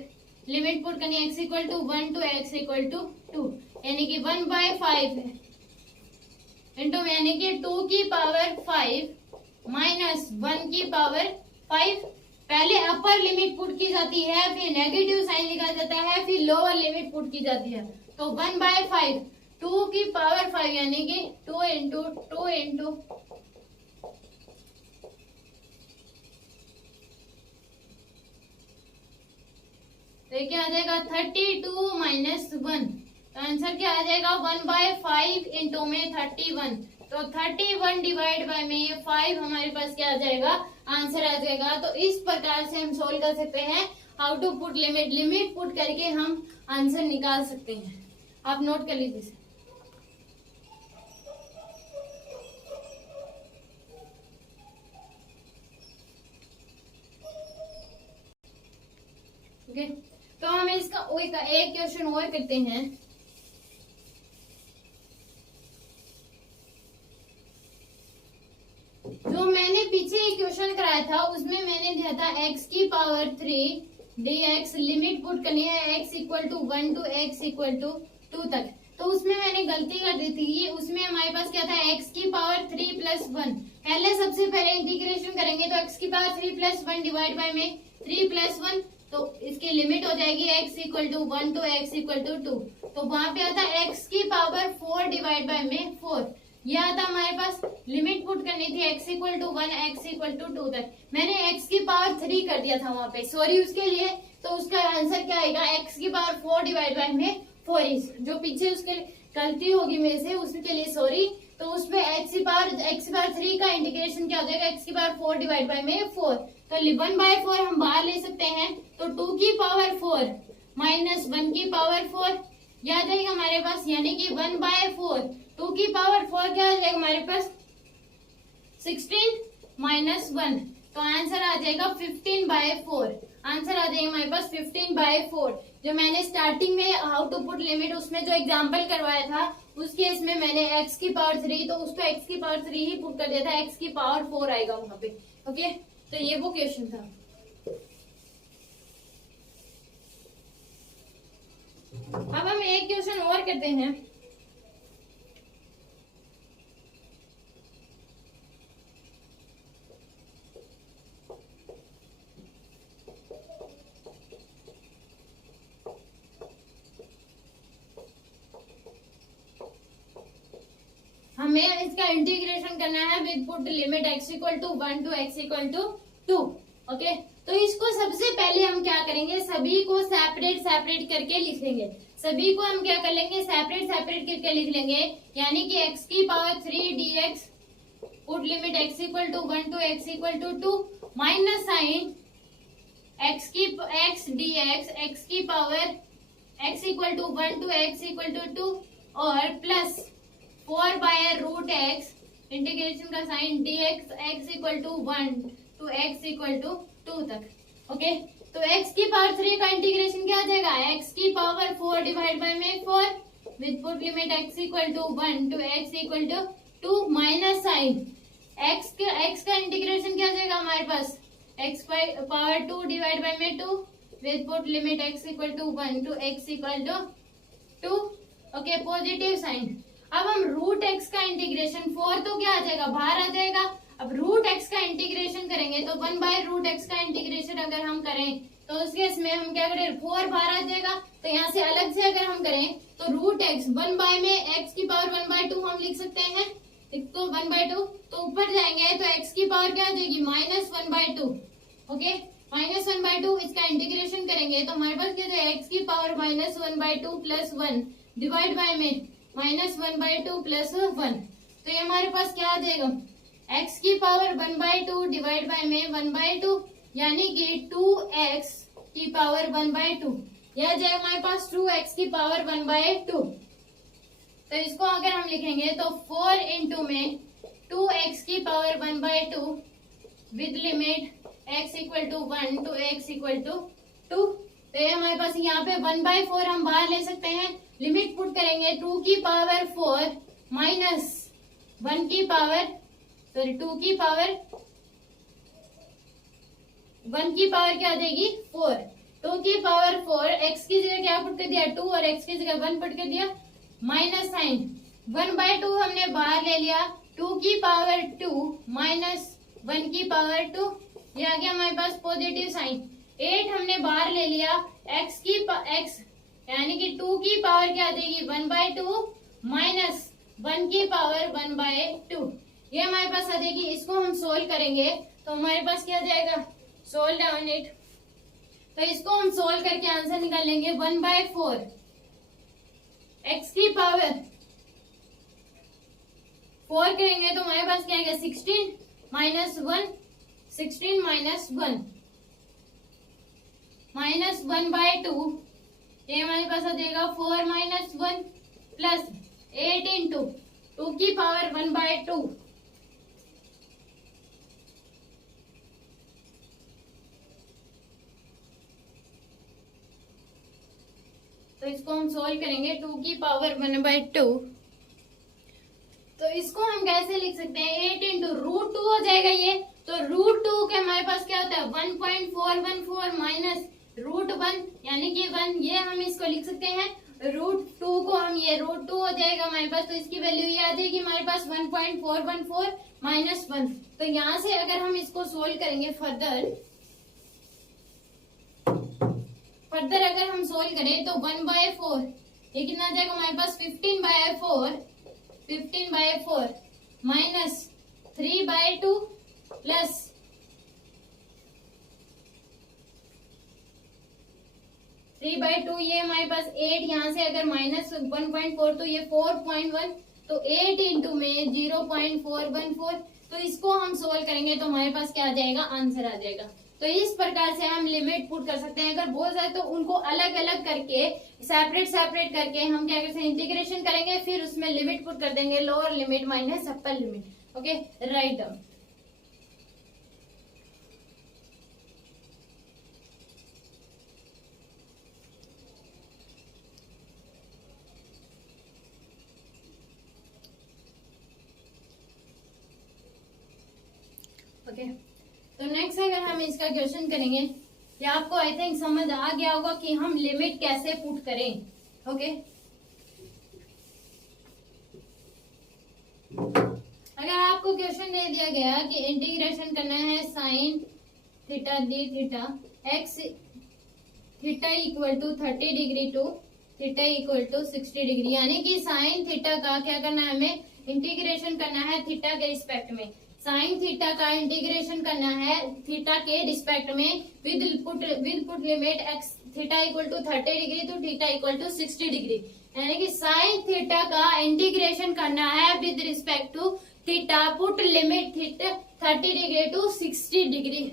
लिमिट पुट करनी है x equal to 1 to x equal to 2, यानी कि 1/5 इंटू यानी कि 2 की पावर 5 माइनस 1 की पावर 5। पहले अपर लिमिट पुट की जाती है, फिर नेगेटिव साइन लिखा जाता है, फिर लोअर लिमिट पुट की जाती है। तो 1/5 2 की पावर 5 यानी कि 2 इंटू 2 इंटू तो क्या आ जाएगा 32 माइनस 1, तो आंसर क्या आ जाएगा 1/5 इंटू में 31। तो 31 डिवाइड बाय में ये 5 हमारे पास क्या आ जाएगा, आंसर आ जाएगा। तो इस प्रकार से हम सोल्व कर सकते हैं how to put limit. Limit put करके हम आंसर निकाल सकते हैं। आप नोट कर लीजिए। ओके, तो हम इसका एक क्वेश्चन और करते हैं। जो मैंने पीछे एक क्वेश्चन कराया था उसमें मैंने दिया था x की पावर 3 dx, लिमिट पुट करनी है x equal to 1 to x equal to 2 तक। तो उसमें मैंने गलती कर दी थी, उसमें हमारे पास क्या क्या था x की पावर 3 प्लस 1। पहले सबसे पहले इंटीग्रेशन करेंगे तो x की पावर 3 प्लस 1 डिवाइड बाय में 3 प्लस 1, तो इसकी लिमिट हो जाएगी x इक्वल टू 1 तो x इक्वल टू 2, तो वहां पे आता x की पावर 4 डिवाइड बाय में 4। यह आता हमारे पास लिमिट पुट करनी थी x equal to 1 x equal to 2 तक। मैंने x की पावर 3 कर दिया था वहां पे, सॉरी उसके लिए। तो उसका आंसर क्या आएगा, x की पावर 4 डिवाइड बाय में 4। जो पीछे उसके गलती होगी मेरे से, उसके लिए सॉरी। तो उसमें x की पावर 3 का इंटीग्रेशन क्या हो जाएगा, x की पावर 4 डिवाइड बाय में 4। तो 1/4 हम बाहर ले सकते हैं, तो 2 की पावर 4 माइनस 1 की पावर 4 याद रहेगा हमारे पास, यानी कि 1/4। 2 की पावर 4 क्या आ जाएगा हमारे पास, 16 माइनस 1, तो आंसर आ जाएगा 15/4। आंसर आ जाएगा हमारे पास 15/4। जो मैंने स्टार्टिंग में हाउ टू पुट लिमिट उसमें जो एग्जांपल करवाया था, उस केस में मैंने x की पावर 3, तो उसको x की पावर 3 ही पुट कर दिया था, x की पावर 4 आएगा वहां पे। ओके, तो ये वो क्वेश्चन था। अब हम एक क्वेश्चन और करते हैं। हमें इसका इंटीग्रेशन करना है with put limit x equal to 1 to x equal to 2। Okay, तो इसको सबसे पहले हम क्या करेंगे, सभी को सेपरेट करके लिख लेंगे। सभी को हम क्या कर लेंगे, सेपरेट करके लिख लेंगे, यानी कि x की power 3 dx put limit x equal to 1 to x equal to 2 minus sine x dx x की power x equal to 1 to x equal to 2 और plus 4 by root x integration का sine dx x equal to 1 to x equal to 2 तक। Okay, तो x की power 3 का integration क्या आ जाएगा, x की पावर 4 डिवाइड बाय में 4 with put limit x equal to 1 to x equal to 2 minus sine x का इंटीग्रेशन क्या आ जाएगा हमारे पास, x पावर 2 डिवाइड बाय में 2 with put limit x equal to 1 to x equal to 2। Okay, positive sine. अब हम root x का इंटीग्रेशन, 4 तो क्या आ जाएगा, बाहर आ जाएगा। अब रूट x का इंटीग्रेशन करेंगे तो 1 बाय रूट x का इंटीग्रेशन अगर हम करें तो उस केस में हम क्या करें, 4 बाहर आ जाएगा। तो यहाँ से अलग से अगर हम करें तो रूट x 1 बाय में x की पावर 1/2 हम लिख सकते हैं, तो 1/2। तो ऊपर जाएंगे तो x की पावर क्या आ जाएगी, -1/2। ओके, -1/2 इसका इंटीग्रेशन करेंगे तो हमारे पास क्या जाएगा, x की पावर -1/2 प्लस 1 डिवाइड बाय में -1/2 प्लस 1। तो ये हमारे पास क्या आ जाएगा, x की पावर 1/2 डिवाइड बाय में 1/2, यानी कि 2x की पावर 1/2। यह जाएगा हमारे पास 2x की पावर 1/2। तो इसको अगर हम लिखेंगे तो 4 इंटू में 2x की power 1/2 with limit x equal to 1 to x equal to 2। तो ये हमारे पास यहाँ पे 1/4 हम बाहर ले सकते हैं, लिमिट पुट करेंगे 2 की पावर 4 माइनस 1 की पावर 2 की पावर 1 की पावर क्या आ जाएगी 4। 2 की पावर 4 x की जगह क्या पुट कर दिया 2 और x की जगह 1 पुट कर दिया, माइनस साइन 1/2 हमने बाहर ले लिया, 2 की पावर 2 माइनस 1 की पावर 2, ये आ गया हमारे पास पॉजिटिव साइन। 8 हमने बाहर ले लिया, x यानी कि 2 की पावर क्या आ जाएगी 1/2 माइनस 1 की पावर 1/2, ये हमारे पास आ जाएगी। इसको हम सोल्व करेंगे तो हमारे पास क्या जाएगा, सोल्व डाउन इट, तो इसको हम सोल्व करके आंसर निकाल लेंगे 1/4 x की पावर 4 करेंगे तो हमारे पास क्या आएगा 16 माइनस 1 माइनस 1/2, ये हमारे पास आ जाएगा 4 माइनस 1 प्लस 8 इंटू 2 की पावर 1/2। तो इसको हम सोल्व करेंगे 2 की पावर 1/2। तो इसको हम कैसे लिख सकते हैं, 8 इंटू √2 हो जाएगा ये। तो √2 के हमारे पास क्या होता है 1.414 माइनस √1 यानी कि 1, ये हम इसको लिख सकते हैं √2 को हम ये √2 हो जाएगा हमारे पास, तो इसकी वैल्यू ये आ जाएगी हमारे पास 1.414 -1। तो यहाँ से अगर हम इसको सोल्व करेंगे फर्दर अगर हम सोल्व करें तो 1/4 ये कितना आ जाएगा हमारे पास 15/4 -3/2 प्लस 3/2 ये हमारे पास 8, यहाँ से अगर -1.4 तो ये 4.1, तो 8 इंटू में 0.414। तो इसको हम सोल्व करेंगे तो हमारे पास क्या आ जाएगा, आंसर आ जाएगा। तो इस प्रकार से हम लिमिट पुट कर सकते हैं। अगर बहुत जाए तो उनको अलग अलग करके सेपरेट करके हम क्या करते हैं, इंटीग्रेशन करेंगे, फिर उसमें लिमिट पुट कर देंगे, lower limit minus upper limit. Okay, write down. Okay, तो नेक्स्ट अगर हम इसका क्वेश्चन करेंगे, ये आपको आई थिंक समझ आ गया होगा कि हम लिमिट कैसे पुट करें। ओके, अगर आपको क्वेश्चन दे दिया गया कि इंटीग्रेशन करना है sine theta d theta x theta equal to 30 degree to theta equal to 60 degree, यानी कि साइन थीटा का क्या करना है, हमें इंटीग्रेशन करना है थीटा के रिस्पेक्ट में। साइन थीटा का इंटीग्रेशन करना है थीटा के रिस्पेक्ट में with put limit x theta equal to 30 degree to theta equal to 60 degree, यानी कि साइन थीटा का इंटीग्रेशन करना है with respect to theta, put limit theta 30 degree to 60 degree.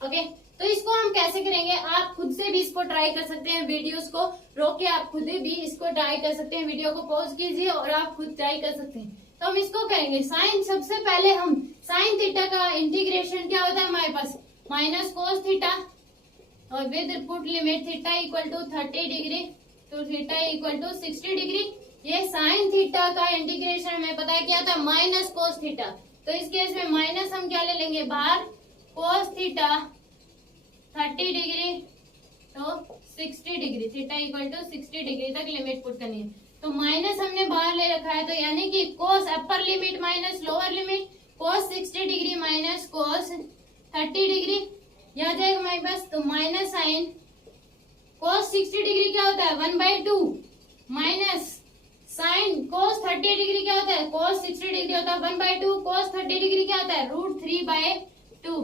Okay, तो इसको हम कैसे करेंगे, आप खुद से भी इसको ट्राई कर सकते हैं, वीडियोस को रोक के आप खुद भी इसको ट्राई कर सकते हैं। वीडियो को पॉज कीजिए और आप खुद ट्राई कर सकते हैं। तो हम इसको करेंगे साइन, सबसे पहले हम साइन थीटा का इंटीग्रेशन क्या होता है हमारे पास, माइनस कोस थीटा और with put limit theta equal to 30 degree to theta equal to 60 degree. ये साइन थीटा का इंटीग्रेशन हमें पता है क्या था, माइनस कोस थीटा। तो इस केस में माइनस हम क्या ले लेंगे बाहर, कोस थीटा 30 डिग्री तो 60 degree, theta equal to 60 degree तक लिमिट पुट करनी है। तो माइनस हमने बाहर ले रखा है, तो यानी कि cos upper limit minus lower limit, cos 60 degree minus cos 30 degree, यह आ जाएगा हमारे पास। तो माइनस साइन कोस 60 डिग्री क्या होता है 1/2 माइनस साइन कोस 30 डिग्री क्या होता है, कोस 60 डिग्री होता है 1/2, कोस 30 डिग्री क्या होता है √3/2।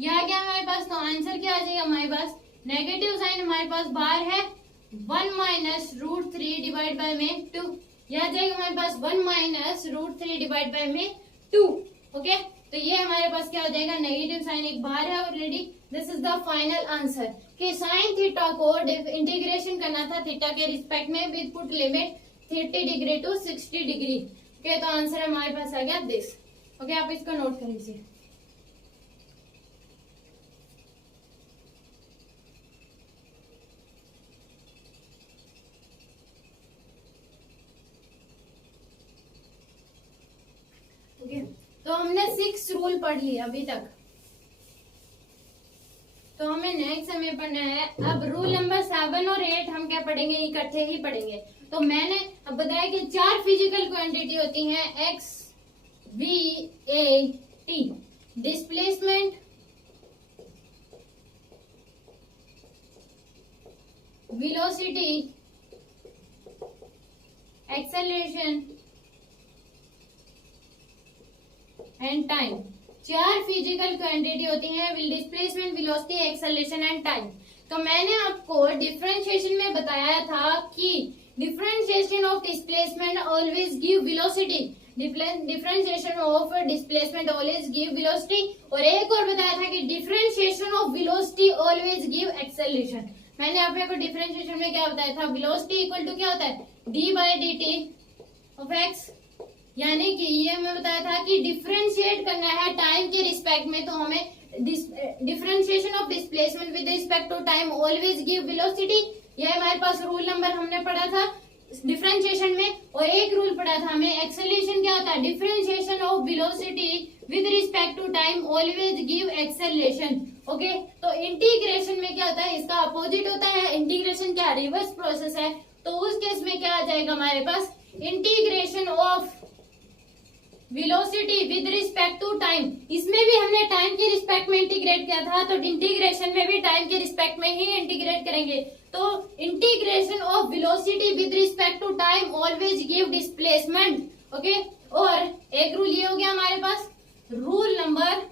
यह क्या हमारे पास, तो आंसर क्या आ जाएगा हमारे पास, नेगेटिव साइन हमारे पास बाहर है 1 माइनस √3 डिवाइड बाय में 2, यह आ जाएगा हमारे पास 1 माइनस √3 डिवाइड बाय में 2। ओके, तो ये हमारे पास क्या हो जाएगा, नेगेटिव साइन एक बाहर है already. This is the final answer कि साइन थीटा को इंटीग्रेशन करना था थीटा के रिस्पेक्ट में with put limit 30 degree to 60 degree. Okay, तो आंसर हमारे पास आ गया दिस। ओके, आप इसको नोट कर लीजिए। ओके, तो हमने 6 रूल पढ़ लिया अभी तक। तो हमें नेक्स्ट हमें पढ़ना है अब रूल नंबर 7 और 8 हम क्या पढ़ेंगे, इकट्ठे ही पढ़ेंगे। तो मैंने अब बताया कि 4 फिजिकल क्वांटिटी होती हैं x, v, a, t। Displacement, velocity, acceleration and time. 4 physical quantity होती हैं, displacement, velocity, acceleration and time. तो मैंने आपको डिफरेंशिएशन में बताया था कि differentiation of displacement always give velocity, differentiation of displacement always give velocity, और एक और बताया था कि differentiation of velocity always give acceleration. मैंने आप को डिफरेंशिएशन में क्या बताया था, वेलोसिटी इक्वल टू क्या होता है d/dt ऑफ x, यानी कि ये हमें बताया था कि डिफरेंशिएट करना है टाइम के रिस्पेक्ट में, तो हमें differentiation of displacement with respect to time always give velocity. ये हमारे पास रूल नंबर हमने पढ़ा था डिफरेंशिएशन में। और एक रूल पढ़ा था हमें एक्सेलरेशन क्या होता है, differentiation of velocity with respect to time always give acceleration. Okay, तो इंटीग्रेशन में क्या होता है, इसका अपोजिट होता है। इंटीग्रेशन क्या रिवर्स प्रोसेस है, तो उस केस में क्या आ जाएगा हमारे पास, integration of velocity with respect to time. इसमें भी हमने टाइम के रिस्पेक्ट में इंटीग्रेट किया था, तो इंटीग्रेशन में भी टाइम के रिस्पेक्ट में ही इंटीग्रेट करेंगे। तो integration of velocity with respect to time always give displacement. Okay, और एक रूल ये हो गया हमारे पास, rule number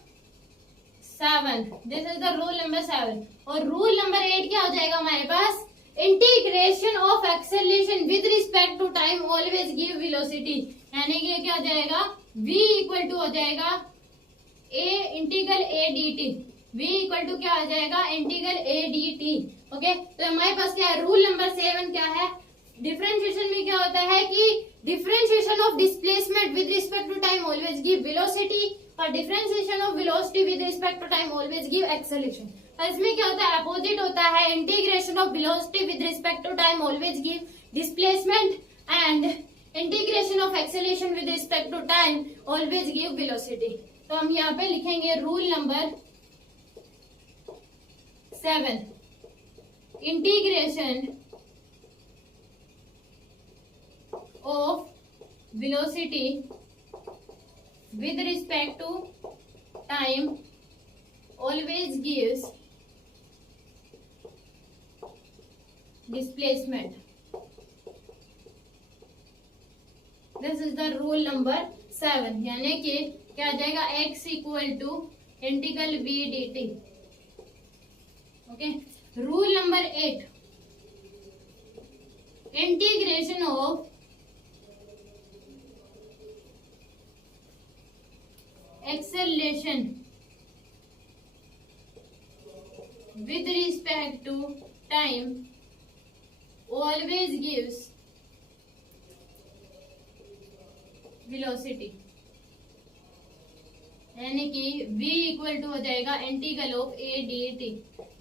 7, this is the rule number 7। और रूल नंबर 8 क्या हो जाएगा हमारे पास, integration of acceleration with respect to time always give velocity. यानी कि क्या हो जाएगा, v इक्वल टू हो जाएगा a integral a dt। v equal to क्या आ जाएगा, इंटीग्रल a dt। ओके, तो हमारे पास क्या है, रूल नंबर 7 क्या है, डिफरेंशिएशन में क्या होता है कि differentiation of displacement with respect to time always give velocity, और differentiation of velocity with respect to time always give acceleration. और इसमें क्या होता है, अपोजिट होता है, integration of velocity with respect to time always give displacement and integration of acceleration with respect to time always give velocity. तो हम यहाँ पे लिखेंगे rule number 7, integration of velocity with respect to time always gives displacement. This is the rule number 7, यानी कि क्या आ जाएगा, x equal to integral v dt। Okay, rule number 8, integration of acceleration with respect to time always gives velocity। यानी कि v equal to हो जाएगा integral of a dt।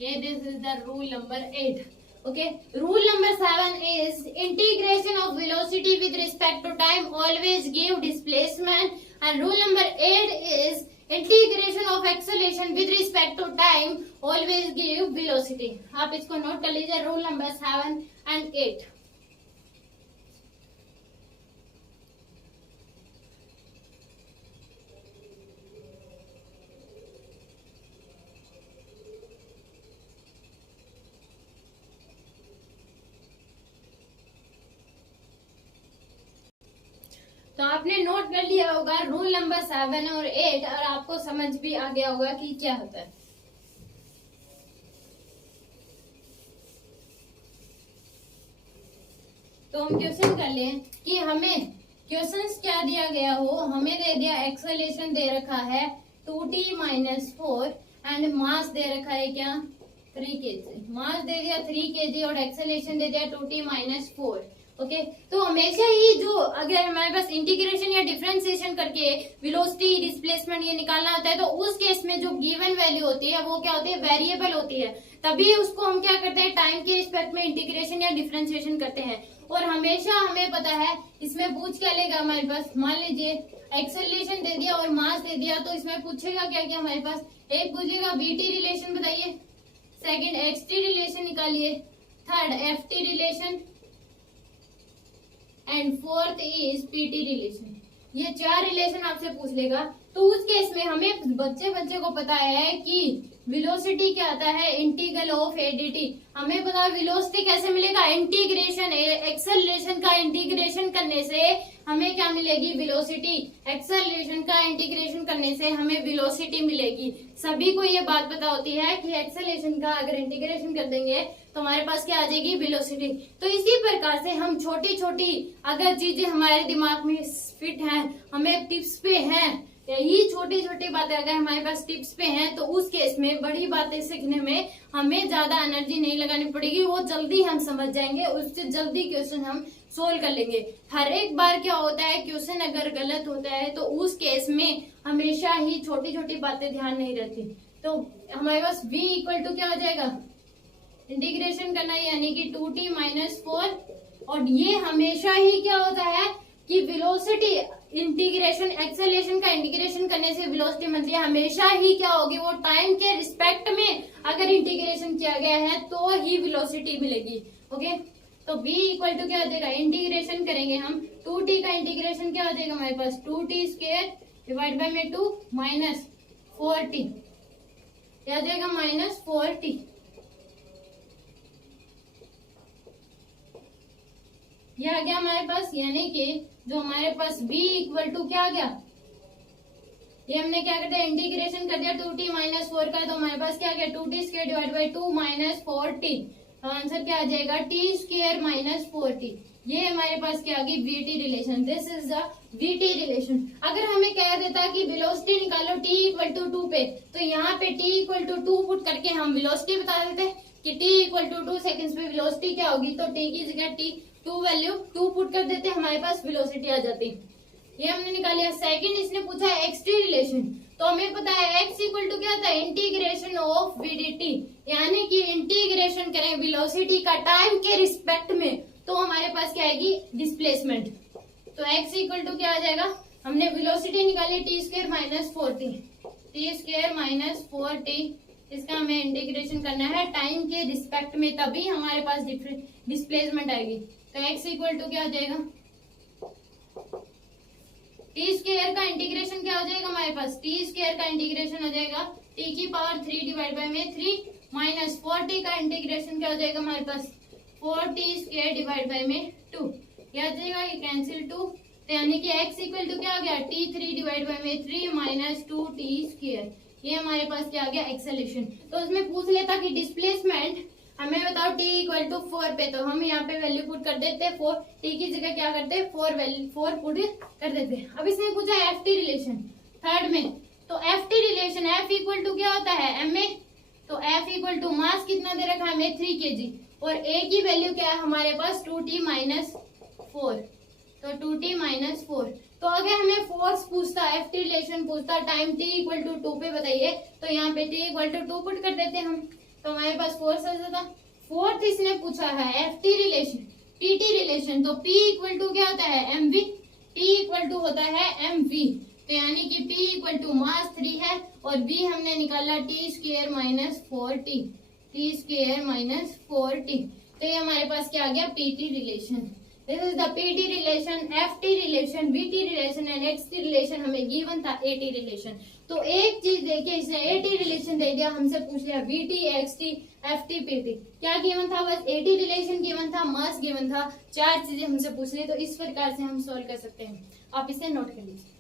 ये this is the rule number 8। Okay, rule number 7 is integration of velocity with respect to time always give displacement, and rule number 8 is integration of acceleration with respect to time always give velocity। आप इसको note कर लीजिए, rule number 7 and 8। तो आपने note कर लिया होगा rule number 7 और 8, और आपको समझ भी आ गया होगा कि क्या होता है। तो हम क्वेश्चन कर लें कि हमें क्वेश्चंस क्या दिया गया हो। हमें दे दिया एक्सेलरेशन दे रखा है 2t - 4 एंड मास दे रखा है क्या, 3 kg। मास दे दिया 3 kg और एक्सेलरेशन दे दिया 2t - 4। ओके, तो हमेशा ही जो अगर हमारे पास इंटीग्रेशन या डिफरेंशिएशन करके वेलोसिटी डिस्प्लेसमेंट ये निकालना होता है, तो उस केस में जो गिवन वैल्यू होती है वो क्या होती है, वेरिएबल होती है। तभी उसको हम क्या करते हैं, टाइम के रिस्पेक्ट में इंटीग्रेशन या डिफरेंशिएशन करते हैं। और हमेशा हमें पता है इसमें पूछ क्या लेगा हमारे पास, मान लीजिए एक्सेलरेशन दे दिया और मास दे दिया, तो इसमें पूछेगा क्या क्या हमारे पास, एक पूछेगा बीटी रिलेशन बताइए, सेकंड एक्सटी रिलेशन निकालिए, third FT relation and fourth is PT relation. ये 4 रिलेशन आपसे पूछ लेगा। तो उस केस में हमें बच्चे को पता है कि वेलोसिटी क्या आता है, इंटीग्रल ऑफ एडीटी। हमें पता है वेलोसिटी कैसे मिलेगा, इंटीग्रेशन एक्सेलरेशन का इंटीग्रेशन करने से हमें क्या मिलेगी, वेलोसिटी। एक्सेलरेशन का इंटीग्रेशन करने से हमें वेलोसिटी मिलेगी। सभी को ये बात पता होती है कि एक्सेलरेशन का अगर इंटीग्रेशन कर देंगे तो हमारे पास क्या आ जाएगी, वेलोसिटी। तो इसी प्रकार से हम छोटी छोटी अगर चीजें हमारे दिमाग में फिट हैं, हमें टिप्स पे हैं, यही छोटी छोटी बातें अगर हमारे पास टिप्स पे हैं, तो उस केस में बड़ी बातें सीखने में हमें ज्यादा एनर्जी नहीं लगानी पड़ेगी, वो जल्दी हम समझ जाएंगे, उससे जल्दी क्वेश्चन हम सोल्व कर लेंगे। हर एक बार क्या होता है, क्वेश्चन अगर गलत होता है तो उस केस में हमेशा ही छोटी छोटी बातें ध्यान नहीं रहती। तो हमारे पास v इक्वल टू क्या हो जाएगा, इंटीग्रेशन करना है यानी कि 2t - 4, और ये हमेशा ही क्या होता है कि वेलोसिटी इंटीग्रेशन एक्सेलरेशन का इंटीग्रेशन करने से वेलोसिटी मिलती है। हमेशा ही क्या होगी, वो टाइम के रिस्पेक्ट में अगर इंटीग्रेशन किया गया है तो ही वेलोसिटी मिलेगी। ओके, तो v इक्वल टू क्या हो जाएगा, इंटीग्रेशन करेंगे हम 2t का इंटीग्रेशन क्या हो जाएगा हमारे पास 2t स्क्वायर डिवाइड बाय में 2 माइनस 4t क्या हो जाएगा माइनस 4t। ये आ गया हमारे पास, यानी कि जो हमारे पास v इक्वल टू क्या आ गया, ये हमने क्या कर दिया इंटीग्रेशन कर दिया 2t माइनस 4 का, तो हमारे पास क्या आ गया 2t square divide by 2 minus 4t, तो आंसर क्या आ जाएगा t स्क्वायर माइनस 4t। ये हमारे पास क्या आ गई vt relation, this is the vt relation. अगर हमें कह देता कि वेलोसिटी निकालो t इक्वल टू 2 पे, तो यहाँ पे t इक्वल टू 2 पुट करके हम वेलोसिटी बता देते कि t इक्वल टू 2 सेकेंड्स पे वेलोसिटी क्या होगी, तो t की जगह t 2 वैल्यू 2 पुट कर देते, हमारे पास वेलोसिटी आ जाती। ये हमने निकाल लिया। सेकंड इसने पूछा है एक्स टी रिलेशन, तो हमें पता है x इक्वल टू क्या होता है इंटीग्रेशन ऑफ vdt, यानी कि इंटीग्रेशन करें वेलोसिटी का टाइम के रिस्पेक्ट में, तो हमारे पास क्या आएगी डिस्प्लेसमेंट। तो x इक्वल टू क्या आ जाएगा, हमने वेलोसिटी निकाली t square minus 4t, t square minus 4t, इसका हमें इंटीग्रेशन करना है टाइम के रिस्पेक्ट में, तभी हमारे पास डिस्प्लेसमेंट आएगी। तो x इक्वल टू क्या हो जाएगा, टी स्क्वायर का इंटीग्रेशन क्या हो जाएगा हमारे पास, टी स्क्वायर का इंटीग्रेशन हो जाएगा टी की पावर 3 डिवाइड बाय में 3 माइनस 4t का इंटीग्रेशन क्या हो जाएगा हमारे पास 4t स्क्वायर डिवाइड बाय में 2, क्या हो जाएगा ये कैंसिल 2, तो यानी कि x इक्वल टू क्या हो गया t3 डिवाइड बाय में 3 माइनस 2t स्क्वायर। ये हमारे पास क्या आ गया एक्सेलेरेशन। तो उसमें पूछ लेता कि डिस्प्लेसमेंट हमें बताओ t इक्वल टू 4 पे, तो हम यहाँ पे वैल्यू पुट कर देते 4, t की जगह क्या करते 4 वैल्यू 4 पुट कर देते। अब इसने पूछा ft रिलेशन थर्ड में, तो ft relation f equal to क्या होता है ma, तो f इक्वल टू मास कितना दे रखा है हमें 3 kg, और a की वैल्यू क्या है हमारे पास 2t माइनस 4, तो 2t माइनस 4। तो अगर हमें फोर्स पूछता ft रिलेशन पूछता टाइम t इक्वल टू 2 पे बताइए, तो यहाँ पे t इक्वल टू 2 पुट कर देते हम, तो हमारे पास फोर्स आ जाता। फोर्थ इसने पूछा है ft रिलेशन pt रिलेशन, तो p इक्वल टू क्या होता है mv, t इक्वल टू होता है mv, तो यानी कि p इक्वल टू मास 3 है और v हमने निकाला t square minus 4t, t square minus 4t, तो ये हमारे पास क्या आ गया pt relation. This is the pt relation, ft relation, vt relation and xt relation हमें गिवन था at रिलेशन। तो एक चीज देखिए इसने at रिलेशन दे दिया, हमसे पूछ लिया vt xt ft pt, क्या गिवन था बस at रिलेशन गिवन था, मास गिवन था, 4 चीजें हमसे पूछ ली। तो इस प्रकार से हम सॉल्व कर सकते हैं, आप इसे नोट कर लीजिए।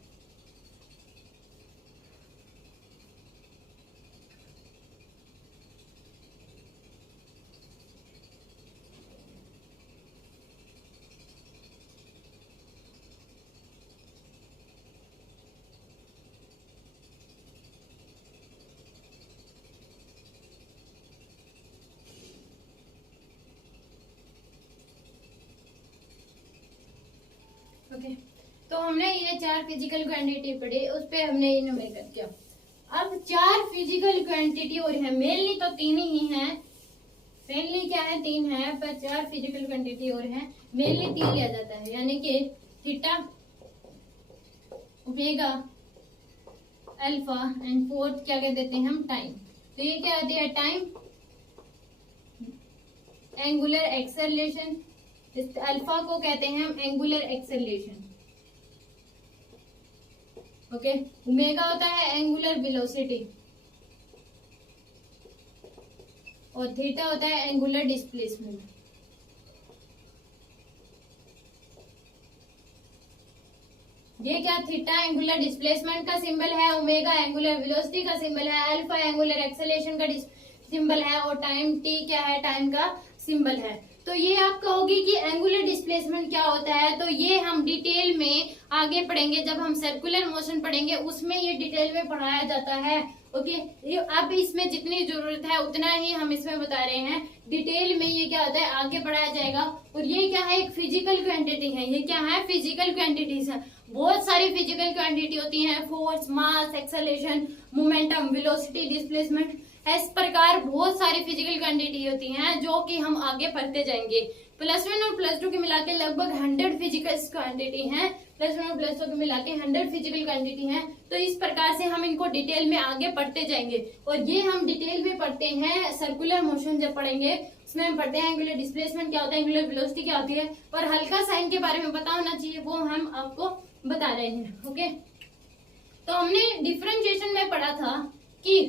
ओके तो हमने ये 4 फिजिकल क्वांटिटी पढ़ी, उस पे हमने ये न्यूमेरिकल किया। अब 4 फिजिकल क्वांटिटी और है, मेनली तो 3 ही हैं, मेनली क्या है 3 है, पर 4 फिजिकल क्वांटिटी और है, मेनली 3 लिया जाता है, यानी कि theta, omega, alpha and fourth क्या कह देते हैं हम टाइम। तो ये क्या होती है टाइम, एंगुलर एक्सेलरेशन, इस अल्फा को कहते हैं हम एंगुलर एक्सेलरेशन, ओके। ओमेगा होता है एंगुलर वेलोसिटी और थीटा होता है एंगुलर डिस्प्लेसमेंट। ये क्या थीटा एंगुलर डिस्प्लेसमेंट का सिंबल है, ओमेगा एंगुलर वेलोसिटी का सिंबल है, अल्फा एंगुलर एक्सेलरेशन का सिंबल है और टाइम टी क्या है टाइम का सिंबल है। तो ये आप कहोगे कि एंगुलर डिस्प्लेसमेंट क्या होता है, तो ये हम डिटेल में आगे पढ़ेंगे, जब हम सर्कुलर मोशन पढ़ेंगे उसमें ये डिटेल में पढ़ाया जाता है, ओके। अब इसमें जितनी जरूरत है उतना ही हम इसमें बता रहे हैं, डिटेल में ये क्या होता है आगे पढ़ाया जाएगा। और ये क्या है एक फिजिकल क्वांटिटी है, ये क्या है फिजिकल क्वांटिटीज है, बहुत सारी फिजिकल क्वांटिटी होती है, फोर्स, मास, एक्सेलरेशन, मोमेंटम, वेलोसिटी, डिस्प्लेसमेंट, इस प्रकार बहुत सारी फिजिकल क्वांटिटी होती हैं जो कि हम आगे पढ़ते जाएंगे। +1 और +2 के मिला के लगभग 100 फिजिकल क्वांटिटी हैं, +1 और +2 के मिला के 100 फिजिकल क्वांटिटी हैं। तो इस प्रकार से हम इनको डिटेल में आगे पढ़ते जाएंगे, और ये हम डिटेल में पढ़ते हैं सर्कुलर मोशन जब पढ़ेंगे उसमें हम पढ़ते हैं एंगुलर डिस्प्लेसमेंट क्या होता है, एंगुलर वेलोसिटी क्या होती है, और हल्का सा इनके बारे में पता होना चाहिए, वो हम आपको बता रहे हैं। ओके, तो हमने डिफरेंशिएशन में पढ़ा था कि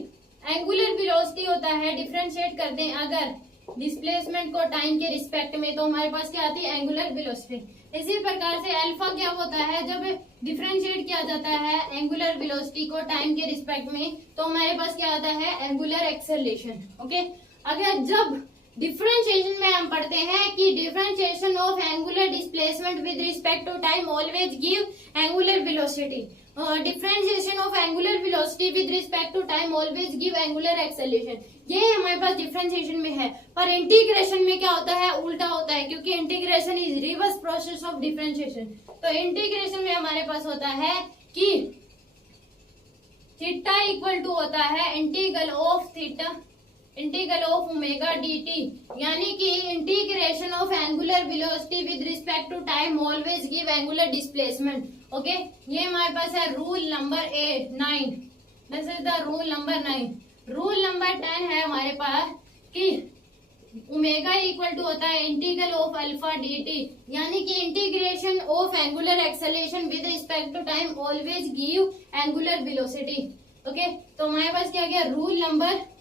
एंगुलर वेलोसिटी होता है, डिफरेंशिएट करते हैं अगर डिस्प्लेसमेंट को टाइम के रिस्पेक्ट में, तो हमारे पास क्या आती है, एंगुलर वेलोसिटी। इसी प्रकार से अल्फा क्या होता है, जब डिफरेंशिएट किया जाता है एंगुलर वेलोसिटी को टाइम के रिस्पेक्ट में, तो हमारे पास क्या आता है, एंगुलर एक्सेलरेशन। ओके, अगर जब डिफरेंशिएशन में हम पढ़ते हैं कि differentiation of angular displacement with respect to time always give angular velocity, differentiation of angular velocity with respect to time always give angular acceleration, ये हमारे पास डिफरेंशिएशन में है। पर इंटीग्रेशन में क्या होता है, उल्टा होता है, क्योंकि integration is reverse process of differentiation. तो इंटीग्रेशन में हमारे पास होता है कि थीटा इक्वल टू होता है integral of theta integral of omega dt, यानी कि integration of angular velocity with respect to time always give angular displacement. Okay, ये हमारे पास है rule number 9, this is the rule number 9। Rule number 10 है हमारे पास कि ओमेगा इक्वल टू होता है इंटीग्रल ऑफ अल्फा dt, यानी कि integration of angular acceleration with respect to time always give angular velocity. Okay, तो हमारे पास क्या गया, रूल नंबर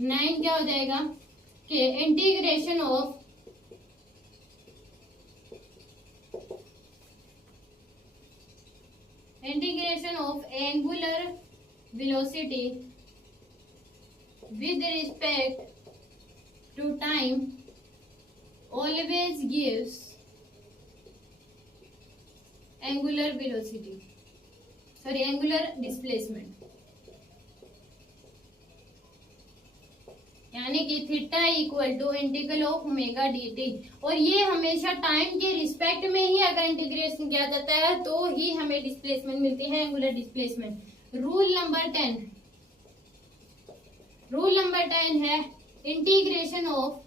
9 क्या हो जाएगा कि integration of angular velocity with respect to time always gives angular velocity, sorry angular displacement, यानी कि theta equal to integral of omega dt, और ये हमेशा टाइम के रिस्पेक्ट में ही अगर इंटीग्रेशन किया जाता है तो ही हमें डिस्प्लेसमेंट मिलती है, एंगुलर डिस्प्लेसमेंट। रूल नंबर 10 है integration of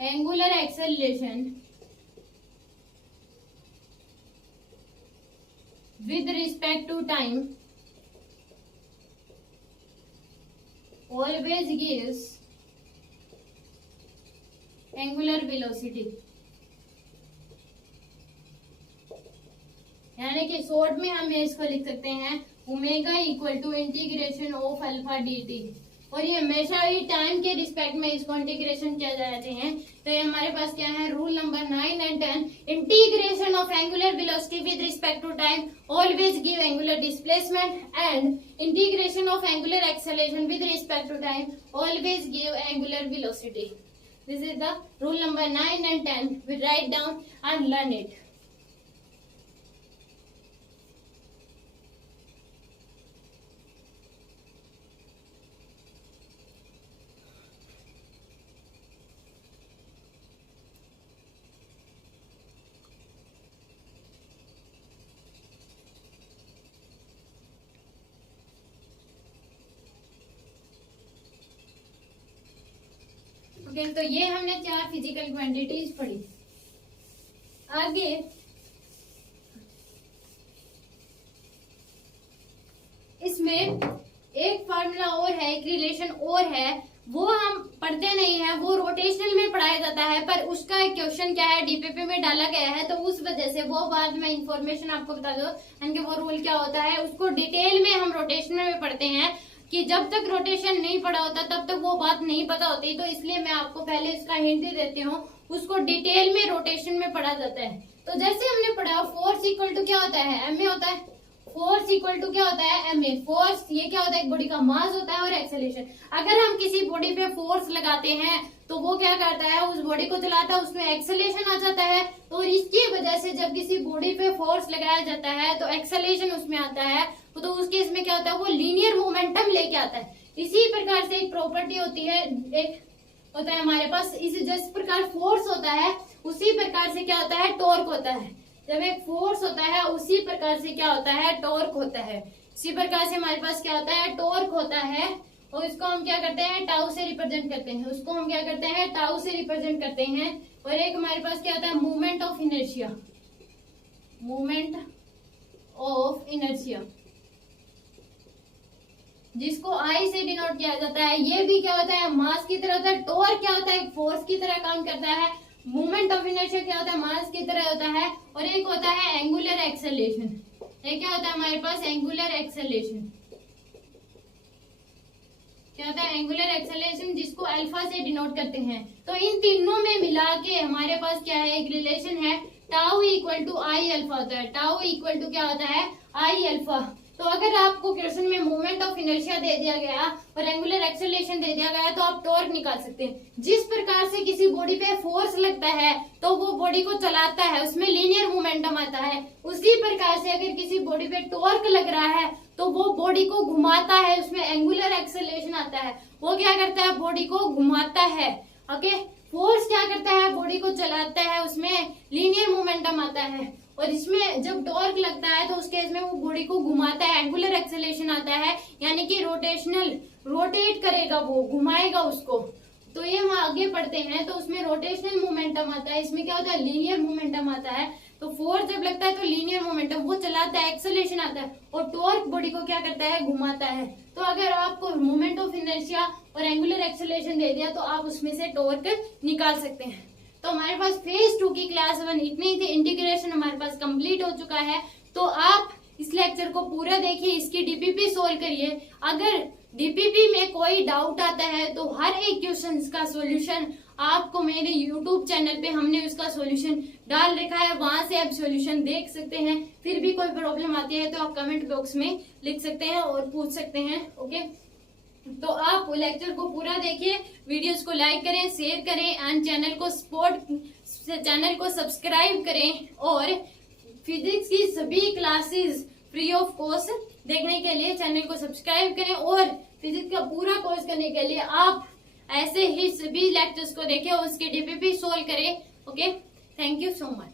angular acceleration with respect to time always gives angular velocity, यानी कि शॉर्ट में हम इसको लिख सकते हैं omega equal to integration of alpha dt, और ये हमेशा ही टाइम के रिस्पेक्ट में इसको इंटीग्रेशन किया जाते हैं। तो ये हमारे पास क्या है, rule number 9 and 10, integration of angular velocity with respect to time always give angular displacement, and integration of angular acceleration with respect to time always give angular velocity. This is the rule number 9 and 10, we write down and learn it. Okay, तो ये हमने 4 physical quantities पढ़ी। आगे इसमें एक formula और है, एक रिलेशन और है, वो हम पढ़ते नहीं है, वो रोटेशनल में पढ़ाया जाता है, पर उसका एक क्वेश्चन क्या है डीपीपी में डाला गया है, तो उस वजह से वो बाद में इंफॉर्मेशन आपको बता दो, यानी वो रूल क्या होता है उसको डिटेल में हम रोटेशनल में पढ़ते हैं, कि जब तक रोटेशन नहीं पढ़ा होता तब तक वो बात नहीं पता होती, तो इसलिए मैं आपको पहले इसका हिंट दे देती हूँ, उसको डिटेल में रोटेशन में पढ़ा जाता है। तो जैसे हमने पढ़ा फोर्स इक्वल टू क्या होता है, एम ए होता है, फोर्स इक्वल टू क्या होता है, एम ए, फोर्स ये क्या होता है, एक बॉडी का मास होता है, और एक्सेलरेशन, अगर हम किसी बॉडी पे फोर्स लगाते हैं तो वो क्या करता है, उस बॉडी को चलाता है, उसमें एक्सेलरेशन आ जाता है, और इसकी वजह से जब किसी बॉडी पे फोर्स लगाया जाता है तो एक्सेलरेशन उसमें आता है, तो उस केस में क्या होता है, वो लीनियर मोमेंटम लेके आता है। इसी प्रकार से एक प्रॉपर्टी होती है, एक होता है हमारे पास, इस जिस प्रकार फोर्स होता है उसी प्रकार से क्या होता है, टॉर्क होता है। जब एक फोर्स होता है उसी प्रकार से क्या होता है, टॉर्क होता है। इसी प्रकार से हमारे पास क्या होता है, टॉर्क होता है, और इसको हम क्या करते हैं, टाउ से रिप्रेजेंट करते हैं, उसको हम क्या करते हैं, टाउ से रिप्रेजेंट करते हैं। और एक हमारे पास क्या होता है, movement of inertia, movement of inertia, जिसको आई से डिनोट किया जाता है। ये भी क्या होता है, मास की तरह होता है। टॉर्क क्या होता है, फोर्स की तरह काम करता है। मूवमेंट ऑफ इनर्शिया क्या होता है, मास की तरह होता है। और एक होता है एंगुलर एक्सेलरेशन, ये क्या होता है हमारे पास, एंगुलर एक्सेलरेशन, क्या होता है, एंगुलर एक्सेलरेशन, जिसको अल्फा से डिनोट करते हैं। तो इन तीनों में मिला के हमारे पास क्या है, एक रिलेशन है, tau equal to I alpha होता है। टाउ इक्वल टू क्या होता है, आई अल्फा। तो अगर आपको क्वेश्चन में मूवमेंट ऑफ इनर्शिया दे दिया गया और एंगुलर एक्सेलरेशन दे दिया गया तो आप टॉर्क निकाल सकते हैं। जिस प्रकार से किसी बॉडी पे फोर्स लगता है तो वो बॉडी को चलाता है, उसमें लीनियर मोमेंटम आता है। उसी प्रकार से अगर किसी बॉडी पे टॉर्क लग रहा है तो वो बॉडी को घुमाता है, उसमें एंगुलर एक्सेलरेशन आता है। वो क्या करता है, बॉडी को घुमाता है। ओके, फोर्स क्या करता है, बॉडी को चलाता है, उसमें लीनियर मोमेंटम आता है। और इसमें जब टॉर्क लगता है तो उस केस में वो बॉडी को घुमाता है, एंगुलर एक्सेलरेशन आता है, यानी कि रोटेट करेगा, वो घुमाएगा उसको। तो ये हम आगे पढ़ते हैं तो उसमें रोटेशनल मोमेंटम आता है, इसमें क्या होता है, लीनियर मोमेंटम आता है। तो फोर्स जब लगता है तो लीनियर मोमेंटम वो चलाता है, एक्सेलरेशन आता है, और टॉर्क बॉडी को क्या करता है, घुमाता है। तो अगर आपको मोमेंट ऑफ इनर्शिया और एंगुलर एक्सेलरेशन दे दिया तो आप उसमें से टॉर्क निकाल सकते हैं। तो हमारे पास फेज 2 की क्लास 1 इतनी ही थी। इंटीग्रेशन हमारे पास कंप्लीट हो चुका है। तो आप इस लेक्चर को पूरा देखिए, इसकी डीपीपी सोल्व करिए। अगर डीपीपी में कोई डाउट आता है तो हर एक क्वेश्चन का सॉल्यूशन आपको मेरे यूट्यूब चैनल पे हमने उसका सॉल्यूशन डाल रखा है, वहां से आप सॉल्यूशन देख सकते हैं। फिर भी कोई प्रॉब्लम आती है तो आप कमेंट बॉक्स में लिख सकते हैं और पूछ सकते हैं। ओके, तो आप लेक्चर को पूरा देखिए, वीडियोस को लाइक करें, शेयर करें एंड चैनल को सब्सक्राइब करें। और फिजिक्स की सभी क्लासेस फ्री ऑफ कॉस्ट देखने के लिए चैनल को सब्सक्राइब करें। और फिजिक्स का पूरा कोर्स करने के लिए आप ऐसे ही सभी लेक्चर्स को देखें और उसके डीपीपी सोल्व करें। Okay, thank you so much.